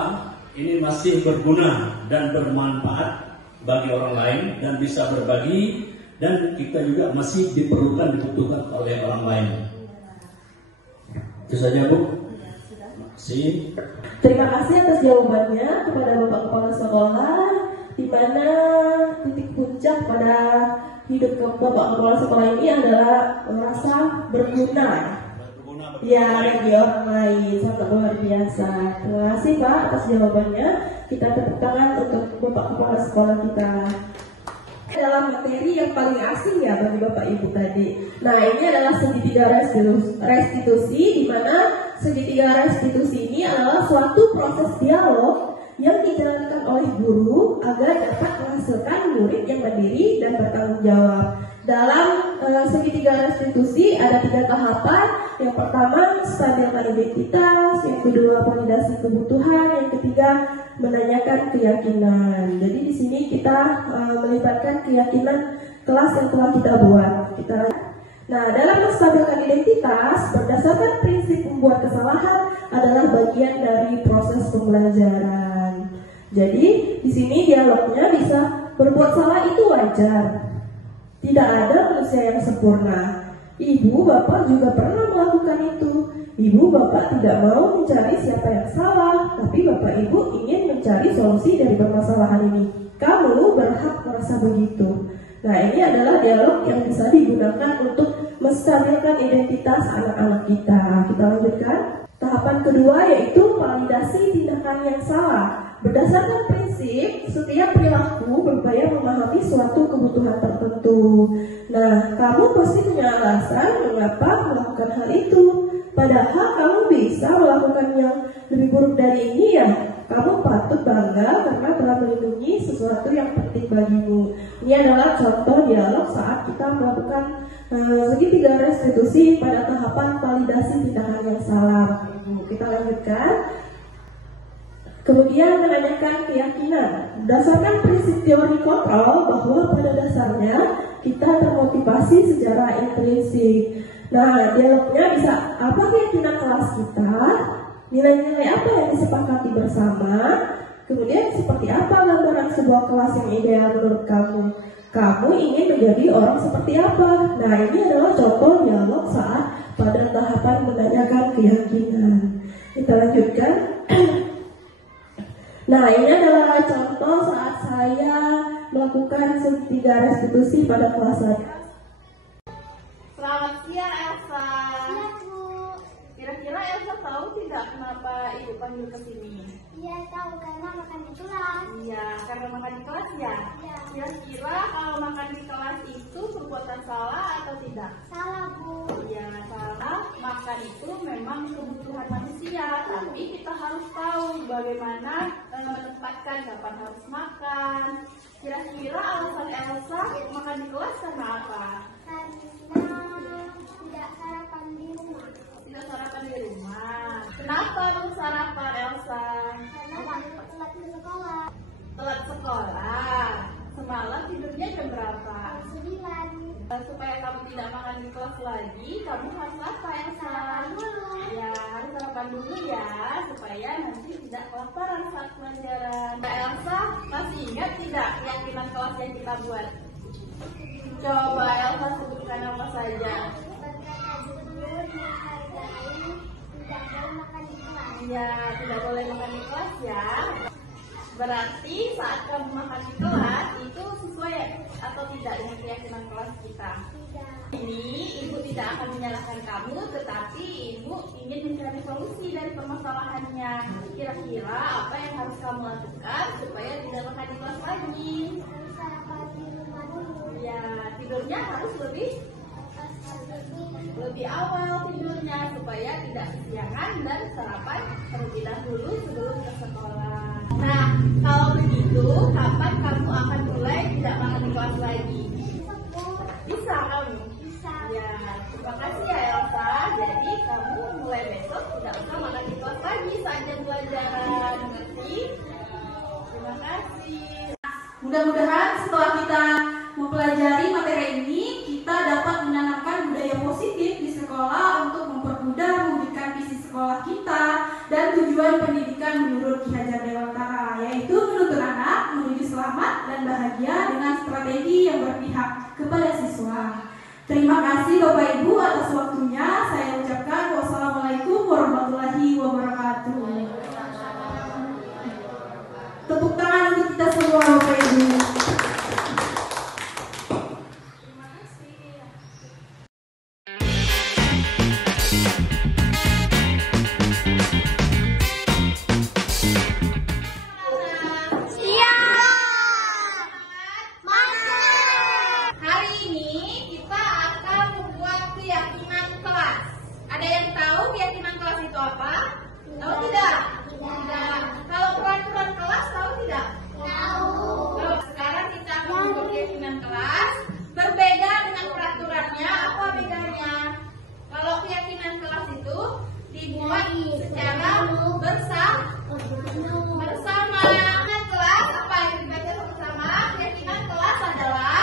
ini masih berguna dan bermanfaat bagi orang lain dan bisa berbagi, dan kita juga masih dibutuhkan oleh orang lain. Itu saja Bu. Terima kasih atas jawabannya kepada Bapak Kepala Sekolah, di mana titik puncak pada hidup Bapak Kepala Sekolah ini adalah merasa berguna. Ya, bagi orang lain, sangat luar biasa. Terima kasih Pak atas jawabannya. Kita tepuk tangan untuk Bapak Kepala Sekolah kita. Dalam materi yang paling asing ya bagi Bapak Ibu tadi. Nah, ini adalah segitiga restitusi, di mana segitiga restitusi ini adalah suatu proses dialog yang dijalankan oleh guru agar dapat menghasilkan murid yang mandiri dan bertanggung jawab. Dalam segitiga restitusi ada 3 tahapan. Yang pertama, stabilkan identitas. Yang kedua, validasi kebutuhan. Yang ketiga, menanyakan keyakinan. Jadi di sini kita melibatkan keyakinan kelas yang telah kita buat. Nah, dalam menstabilkan identitas, berdasarkan prinsip membuat kesalahan adalah bagian dari proses pembelajaran. Jadi di sini dialognya bisa berbuat salah itu wajar. Tidak ada manusia yang sempurna. Ibu, bapak juga pernah melakukan itu. Ibu, bapak tidak mau mencari siapa yang salah, tapi bapak ibu ingin mencari solusi dari permasalahan ini. Kamu berhak merasa begitu. Nah, ini adalah dialog yang bisa digunakan untuk menstabilkan identitas anak-anak kita. Kita lanjutkan. Tahapan kedua yaitu validasi tindakan yang salah. Berdasarkan prinsip, setiap perilaku berupaya memahami suatu kebutuhan tertentu. Nah, kamu pasti punya alasan mengapa melakukan hal itu. Padahal kamu bisa melakukan yang lebih buruk dari ini ya. kamu patut bangga karena telah melindungi sesuatu yang penting bagimu. Ini adalah contoh dialog saat kita melakukan segitiga restitusi pada tahapan validasi tindakan yang salah. Kita lanjutkan. Kemudian menanyakan keyakinan. Berdasarkan prinsip teori kontrol bahwa pada dasarnya kita termotivasi secara intrinsik. Nah, dialognya bisa apa keyakinan kelas kita, nilai-nilai apa yang disepakati bersama, kemudian seperti apa gambaran sebuah kelas yang ideal menurut kamu. Kamu ingin menjadi orang seperti apa? Nah, ini adalah contoh dialog saat pada tahapan menanyakan keyakinan. Kita lanjutkan. Nah, ini adalah contoh saat saya melakukan segitiga restitusi pada kelas saya. Selamat siang, Elsa. Iya, Bu. Kira-kira Elsa tahu tidak kenapa Ibu panggil ke sini? Iya, tahu karena makan di kelas. Iya, karena makan di kelas ya? Iya. Kira-kira kalau makan di kelas itu perbuatan salah atau tidak? Salah, Bu. Iya, salah. Makan itu memang kebutuhan manusia, tapi kita harus tahu bagaimana menempatkan kapan harus makan. Kira-kira alasan Elsa makan di kelas karena apa? Karena tidak sarapan di rumah. Tidak sarapan di rumah. Kenapa belum sarapan, Elsa? Karena telat ke sekolah. Telat sekolah. Semalam tidurnya jam berapa? Jam 9. Supaya kamu tidak makan di kelas lagi, kamu harus apa, Elsa? Sarapan dulu. Ya, harus sarapan dulu ya, supaya nanti tidak kelaparan saat pelajaran. Mbak Elsa, masih ingat tidak keyakinan kelas yang kita buat? Coba Elsa sebutkan apa saja. Berkata jujur, menghargai, tidak boleh makan di kelas. Ya, tidak boleh makan di kelas ya. Berarti saat kamu makan di kelas itu sesuai atau tidak dengan keyakinan kelas kita? Tidak. Ini Ibu tidak akan menyalahkan kamu, tetapi Ibu ingin mencari solusi dari permasalahannya. Kira-kira apa yang harus kamu lakukan supaya tidak makan di kelas lagi? Harus sarapan di rumah dulu. Ya, tidurnya harus lebih awal tidurnya supaya tidak kesiangan dan sarapan terlebih dahulu sebelum ke sekolah. Nah, kalau begitu, kapan kamu akan mulai tidak makan di kelas lagi? Bisa kamu? Bisa. Ya, terima kasih ya Elsa. Jadi kamu mulai besok tidak usah makan di kelas lagi saat jam pelajaran. Mengerti? Terima kasih. Mudah-mudahan setelah kita mempelajari materi ini, kita dapat menanamkan budaya positif di sekolah untuk mempermudah mewujudkan visi sekolah kita dan tujuan pendidikan menurut Ki Hajar Dewantara, yaitu menuntun anak menuju selamat dan bahagia dengan strategi yang berpihak kepada siswa. Terima kasih Bapak Ibu atas waktunya. Saya ucapkan wassalamualaikum warahmatullahi wabarakatuh. Tepuk tangan untuk kita semua Bapak Ibu. Hari ini kita akan membuat keyakinan kelas. Ada yang tahu keyakinan kelas itu apa? Tahu tidak? Tidak. Kalau peraturan kelas tahu tidak? Tahu. Sekarang kita akan membuat keyakinan kelas. Berbeda dengan peraturannya, apa bedanya? Kalau keyakinan kelas itu dibuat secara bersama. Keyakinan kelas apa yang dibaca bersama? Keyakinan kelas adalah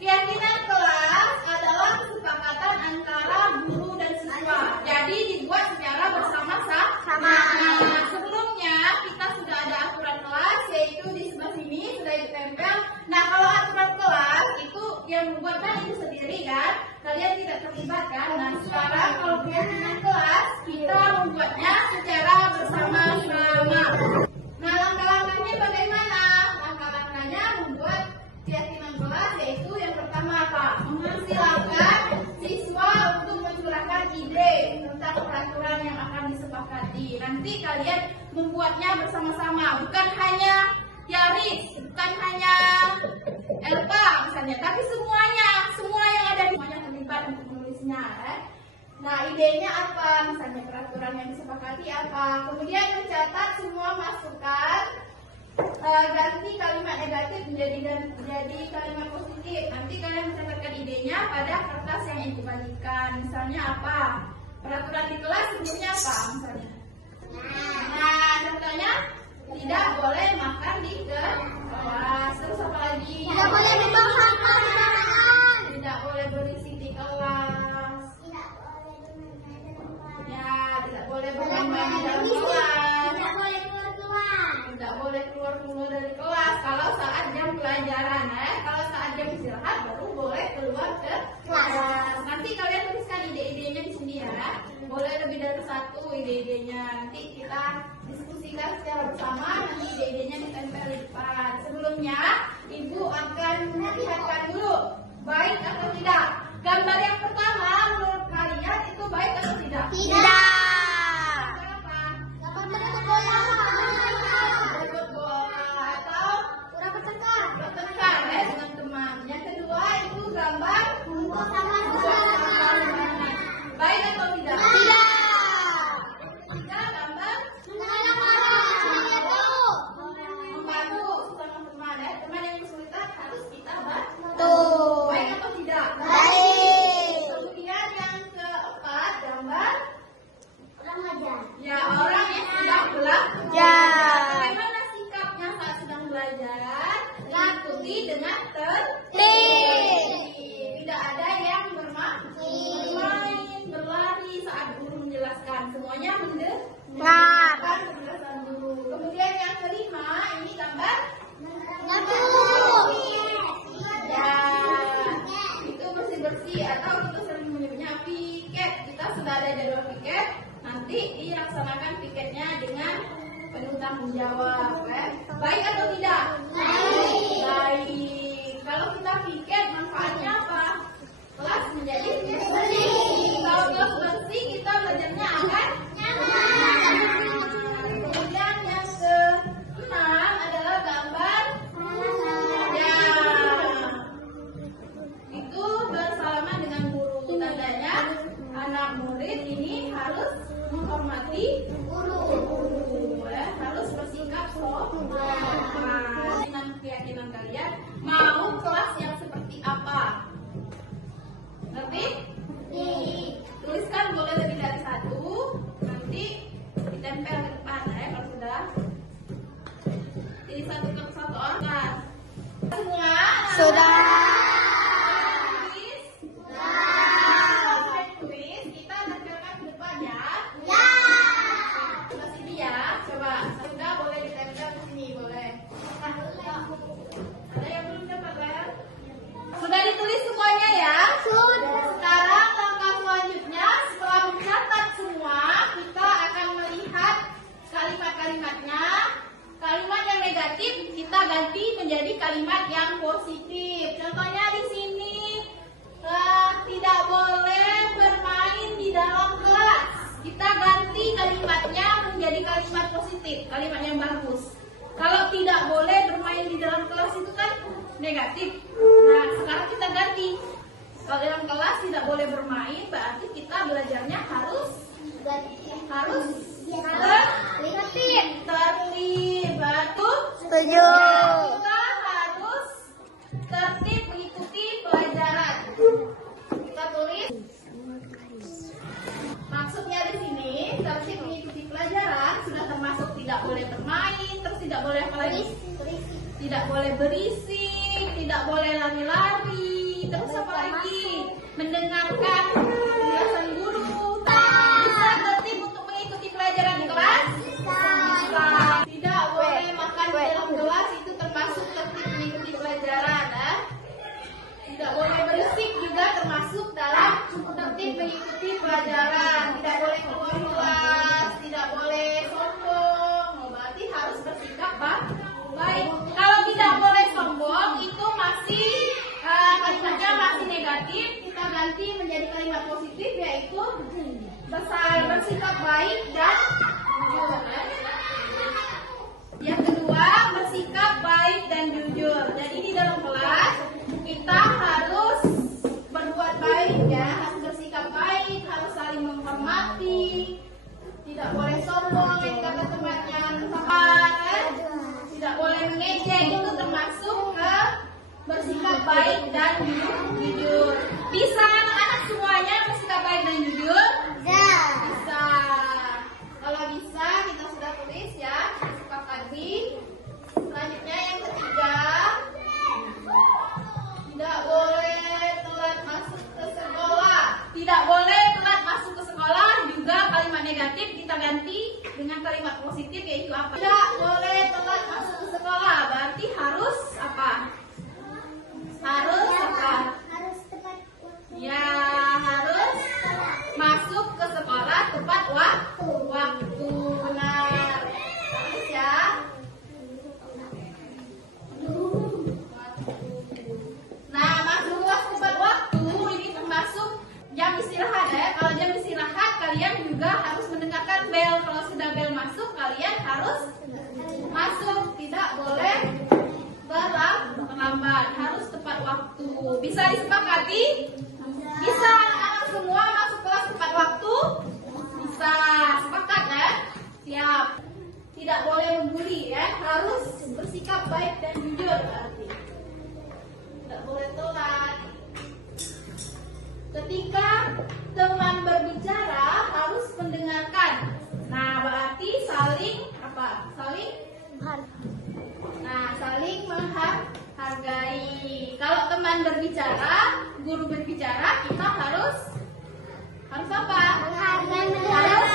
keyakinan kelas adalah kesepakatan antara guru dan siswa. Jadi dibuat secara bersama-sama. Nah, sebelumnya kita sudah ada aturan kelas, yaitu di sebelah sini sudah ditempel. Nah, kalau aturan kelas itu yang membuatkan itu sendiri kan, kalian tidak terlibat kan. Nah, sekarang kalau keyakinan kelas kita membuatnya secara bersama-sama. Nah, langkah-langkahnya bagaimana? Langkah-langkahnya membuat keyakinan kelas yaitu yang pertama apa? Mempersilahkan siswa untuk mencurahkan ide tentang peraturan yang akan disepakati. Nanti kalian membuatnya bersama-sama, bukan hanya Yaris, bukan hanya lupa misalnya, tapi semua yang ada di semuanya terlibat untuk menulisnya. Nah, idenya apa? Misalnya peraturan yang disepakati apa? Kemudian mencatat semua masukan, ganti kalimat negatif menjadi kalimat positif. Nanti kalian mencatatkan idenya pada kertas yang ibu bagikan. Misalnya apa? Peraturan di kelas sebelumnya apa? Misalnya. Nah, contohnya tidak boleh makan di kelas. Terus apa lagi? Tidak boleh membuang sampah di jalanan. Tidak boleh berisik di kelas. Ya, tidak boleh bermain di dalam kelas. Tidak boleh keluar. Tidak boleh keluar dari kelas kalau saat jam pelajaran. Kalau saat jam istirahat baru boleh keluar ke kelas. Nanti kalian tuliskan ide-idenya di sini ya. Boleh lebih dari satu ide-idenya. Nanti kita diskusikan secara bersama. Nanti ide-idenya ditempel di depan. Sebelumnya, ibu akan melihatkan dulu baik atau tidak. Gambar yang pertama menurut kalian itu baik atau tidak? Tidak. Kenapa? Dapat bentuk bola. Bentuk bola atau Kurang bertengkar. bertengkar dengan teman. Yang kedua itu gambar Untuk sama baik atau tidak? Tidak. Ketiga gambar membantu sama teman teman yang kesulitan harus kita bantu. Baik atau tidak? Baik. Kemudian yang keempat gambar Orang ajar. ya orang yang sedang belajar. Ya. Bagaimana sikapnya saat sedang belajar? Ikuti dengan Tertib. tidak ada yang bermain, berlari saat guru menjelaskan. Semuanya mendengarkan penjelasan guru. Kemudian yang kelima ini gambar ya itu bersih-bersih atau kita sering menyebutnya piket. Kita sudah ada jadwal piket, nanti dilaksanakan piketnya dengan penuh tanggung jawab. Baik atau tidak? Baik. Kalau kita piket manfaatnya apa? Kelas menjadi bersih. Kalau kelas bersih kita belajarnya akan nyaman. Kemudian yang keenam adalah gambar ya itu bersalaman dengan guru. Tandanya anak murid ini harus menghormati guru. Harus bersikap sopan. Dengan keyakinan kalian mau kelas yang seperti apa? Ngerti? Tuliskan boleh lebih dari satu. Nanti ditempel ke depan kalau sudah. Jadi satu orang. Semua Sudah. tulis. Kita tempelkan ke depan ya. Ya. Coba sini ya. Coba. Sudah boleh ditempel ke sini boleh. Ada yang belum dapat ya? Sudah ditulis semuanya ya? Sudah. Sekarang langkah selanjutnya setelah mencatat semua, kita akan melihat kalimat-kalimatnya. Kalimat yang negatif kita ganti menjadi kalimat yang positif. Contohnya di sini tidak boleh bermain di dalam kelas. Kita ganti kalimatnya menjadi kalimat positif, kalimat yang bagus. Kalau tidak boleh bermain di dalam kelas itu kan negatif. Nah, sekarang kita ganti. Kalau dalam kelas tidak boleh bermain, berarti kita belajarnya harus tertib. Setuju. Kita harus tertib mengikuti pelajaran. Kita tulis. Maksudnya di sini tertib mengikuti pelajaran sudah termasuk tidak boleh bermain, terus tidak boleh apa lagi? Tidak boleh berisik, tidak boleh lari-lari, terus apa lagi? Mendengarkan penjelasan guru. Bisa tertib untuk mengikuti pelajaran di kelas? Bisa. Tidak boleh makan di dalam kelas, itu termasuk tertib mengikuti pelajaran. Tidak boleh berisik juga termasuk dalam tertib mengikuti pelajaran. Tidak boleh keluar kelas, tidak boleh sombong. Berarti harus bersikap baik. Kalau tidak boleh sombong itu masih kalimatnya masih negatif. Kita ganti menjadi kalimat positif yaitu bersikap baik dan jujur. Yang kedua bersikap baik dan jujur. Jadi di dalam kelas tidak boleh sombong, kata temannya tepat, tidak boleh mengejek, itu termasuk ke bersikap baik dan jujur. Bisa anak-anak semuanya bersikap baik dan jujur? Bisa. Kalau bisa kita sudah tulis ya, kita sepakati. Selanjutnya yang ketiga, tidak boleh telat masuk ke sekolah. Tidak boleh telat masuk ke sekolah. Juga kalimat negatif kita ganti dengan kalimat positif, yaitu apa? Tidak boleh telat masuk ke sekolah. Berarti harus apa? Harus apa? Harus tepat waktu. Ya, harus masuk ke sekolah tepat waktu. Benar. Terus ya. Nah, masuk kelas tepat waktu ini termasuk jam istirahat ya. Kalau jam istirahat kalian juga harus mendengarkan bel. Kalau sudah bel masuk, kalian harus masuk. Tidak boleh terlambat. Harus tepat waktu. Bisa disepakati? Bisa anak-anak semua masuk kelas tepat waktu? Bisa. Sepakat ya? Siap. Tidak boleh membuli ya. Harus bersikap baik dan jujur berarti. Tidak boleh telat. Ketika teman berbicara harus mendengarkan. Nah, berarti saling apa? Saling menghargai. Kalau teman berbicara, guru berbicara, kita harus apa? Harus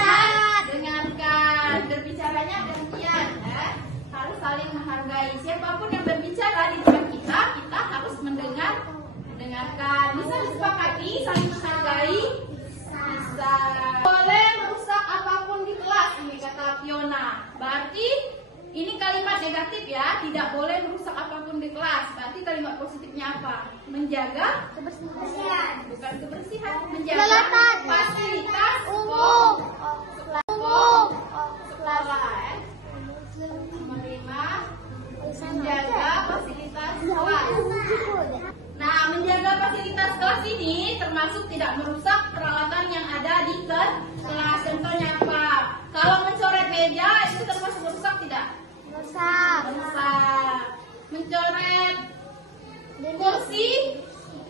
dengarkan. Berbicaranya demikian ya. Harus saling menghargai. Siapapun yang berbicara di depan kita harus mendengarkan. Bisa disepakati saling menghargai? Bisa. Boleh merusak apapun di kelas, ini kata Fiona. Berarti ini kalimat negatif ya, tidak boleh merusak apapun di kelas. Berarti kalimat positifnya apa? Menjaga kebersihan. Bukan kebersihan, menjaga fasilitas umum sekolah. Nomor 5, menjaga fasilitas kelas. Nah, menjaga fasilitas kelas ini termasuk tidak merusak peralatan yang ada di kelas. Contohnya apa? Kalau mencoret meja itu termasuk merusak tidak? Merusak. Mencoret kursi,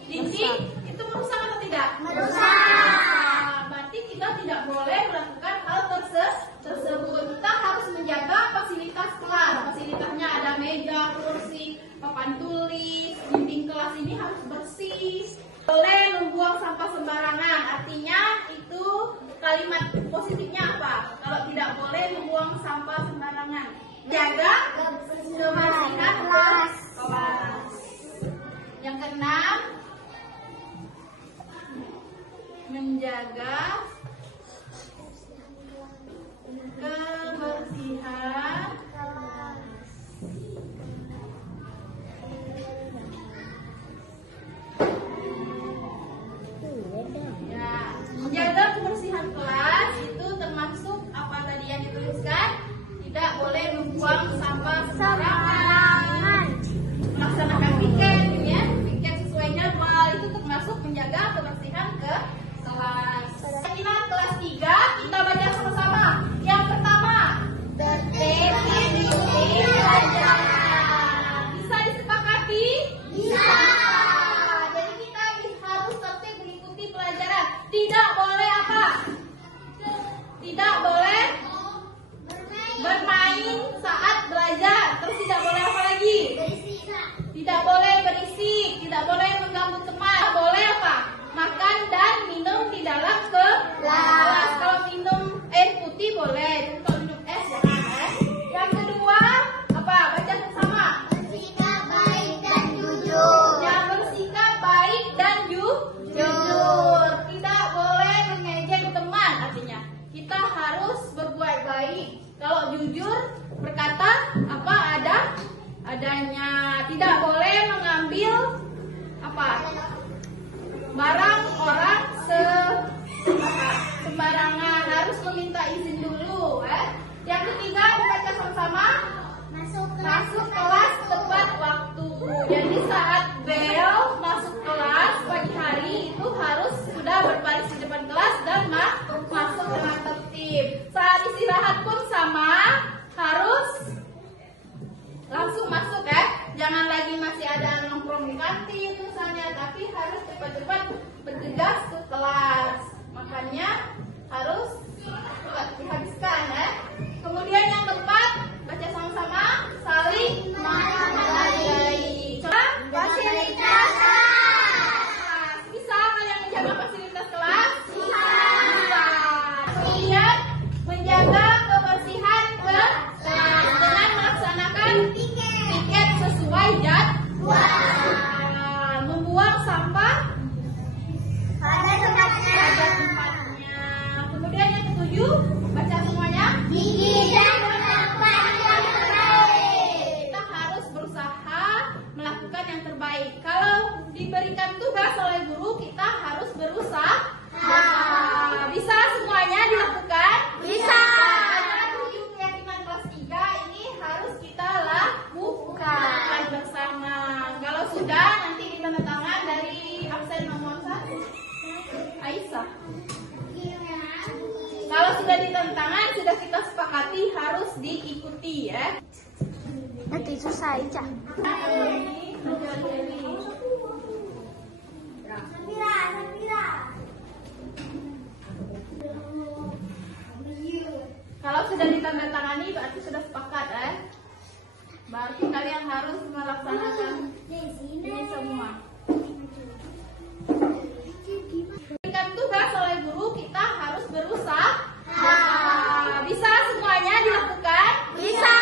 dinding itu merusak atau tidak? Merusak. Berarti kita tidak boleh melakukan hal tersebut. Kita harus menjaga fasilitas kelas. Fasilitasnya ada meja, kursi, papan tulis, dinding kelas ini harus bersih. Boleh membuang sampah sembarangan. Artinya itu kalimat positifnya apa? Kalau tidak boleh membuang sampah sembarangan. Jaga kebersihan kelas. Yang keenam, menjaga kebersihan menjaga kebersihan kelas itu termasuk apa tadi yang dituliskan? Tidak boleh membuang sampah sembarangan. Melaksanakan piket ya, piket sesuai jadwal itu termasuk menjaga kebersihan ke kelas. Kita kelas 3 kita baca sama-sama. Yang pertama, tertib mengikuti pelajaran. Bisa disepakati? Bisa. Jadi kita harus tertib mengikuti pelajaran. Tidak boleh apa? Tidak boleh bermain saat belajar. Terus tidak boleh apa lagi? Tidak boleh berisik, tidak boleh mengganggu teman. Tidak boleh apa? Makan dan minum di dalam kelas. Kalau minum air putih boleh, kalau minum es jangan. Yang kedua apa? Baca bersama. Bersikap baik dan jujur. Yang bersikap baik dan jujur. Tidak boleh mengejek teman. Artinya kita harus berbuat baik. Kalau jujur berkata apa adanya. Tidak boleh mengambil apa? Barang orang sembarangan. Harus meminta izin dulu. Yang ketiga dibaca sama-sama. Masuk kelas tepat waktu. Jadi saat bel masuk kelas pagi hari itu harus sudah berbaris di depan kelas dan masuk dengan tertib. Saat isi semuanya, tapi harus cepat-cepat bergegas ke kelas. Makanya harus cepat dihabiskan ya. Kemudian yang keempat, baca sama-sama, saling menghargai. Coba fasilitas kelas. Bisa kalian menjaga fasilitas kelas? Bisa. Kemudian menjaga kebersihan kelas dengan melaksanakan tiket sesuai jadwal. Membuang sampah pada tempatnya. Kemudian yang ketujuh, baca semuanya. Gigi dan tempat yang terbaik. Kita harus berusaha melakukan yang terbaik. Kalau diberikan tugas oleh guru, kita harus berusaha. Bisa semuanya dilakukan? Bisa. Tujuh keyakinan kelas 3 ini harus kita lakukan bersama. Kalau sudah, nanti ditandatangan dari absen nomor 1 Aisyah. Kalau sudah ditandatangan, sudah kita sepakati harus diikuti ya. Nanti susah aja. Kalau sudah ditandatangani berarti sudah sepakat ya. Berarti kalian harus melaksanakan ini semua. Berikan tugas oleh guru, kita harus berusaha. Bisa semuanya dilakukan? Bisa.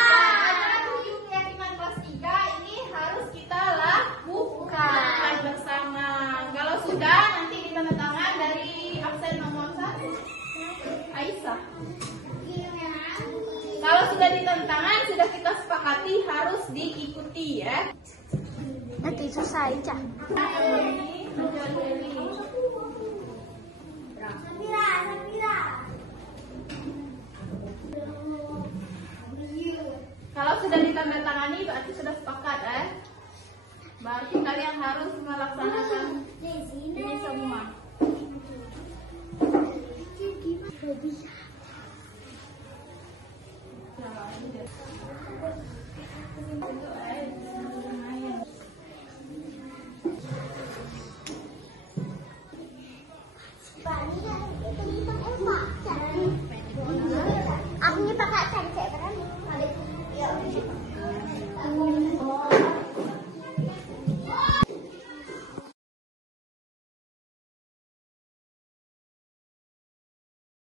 Tujuh keyakinan kelas 3 ini harus kita lakukan bersama. Kalau sudah, nanti ditandatangan dari absen nomor 1 Aisyah. Kalau sudah ditandatangan, sudah kita sepakati harus diikuti ya. Nanti susah aja. Kalau sudah ditandatangani berarti sudah sepakat ya. Berarti kalian harus melaksanakan ini semua.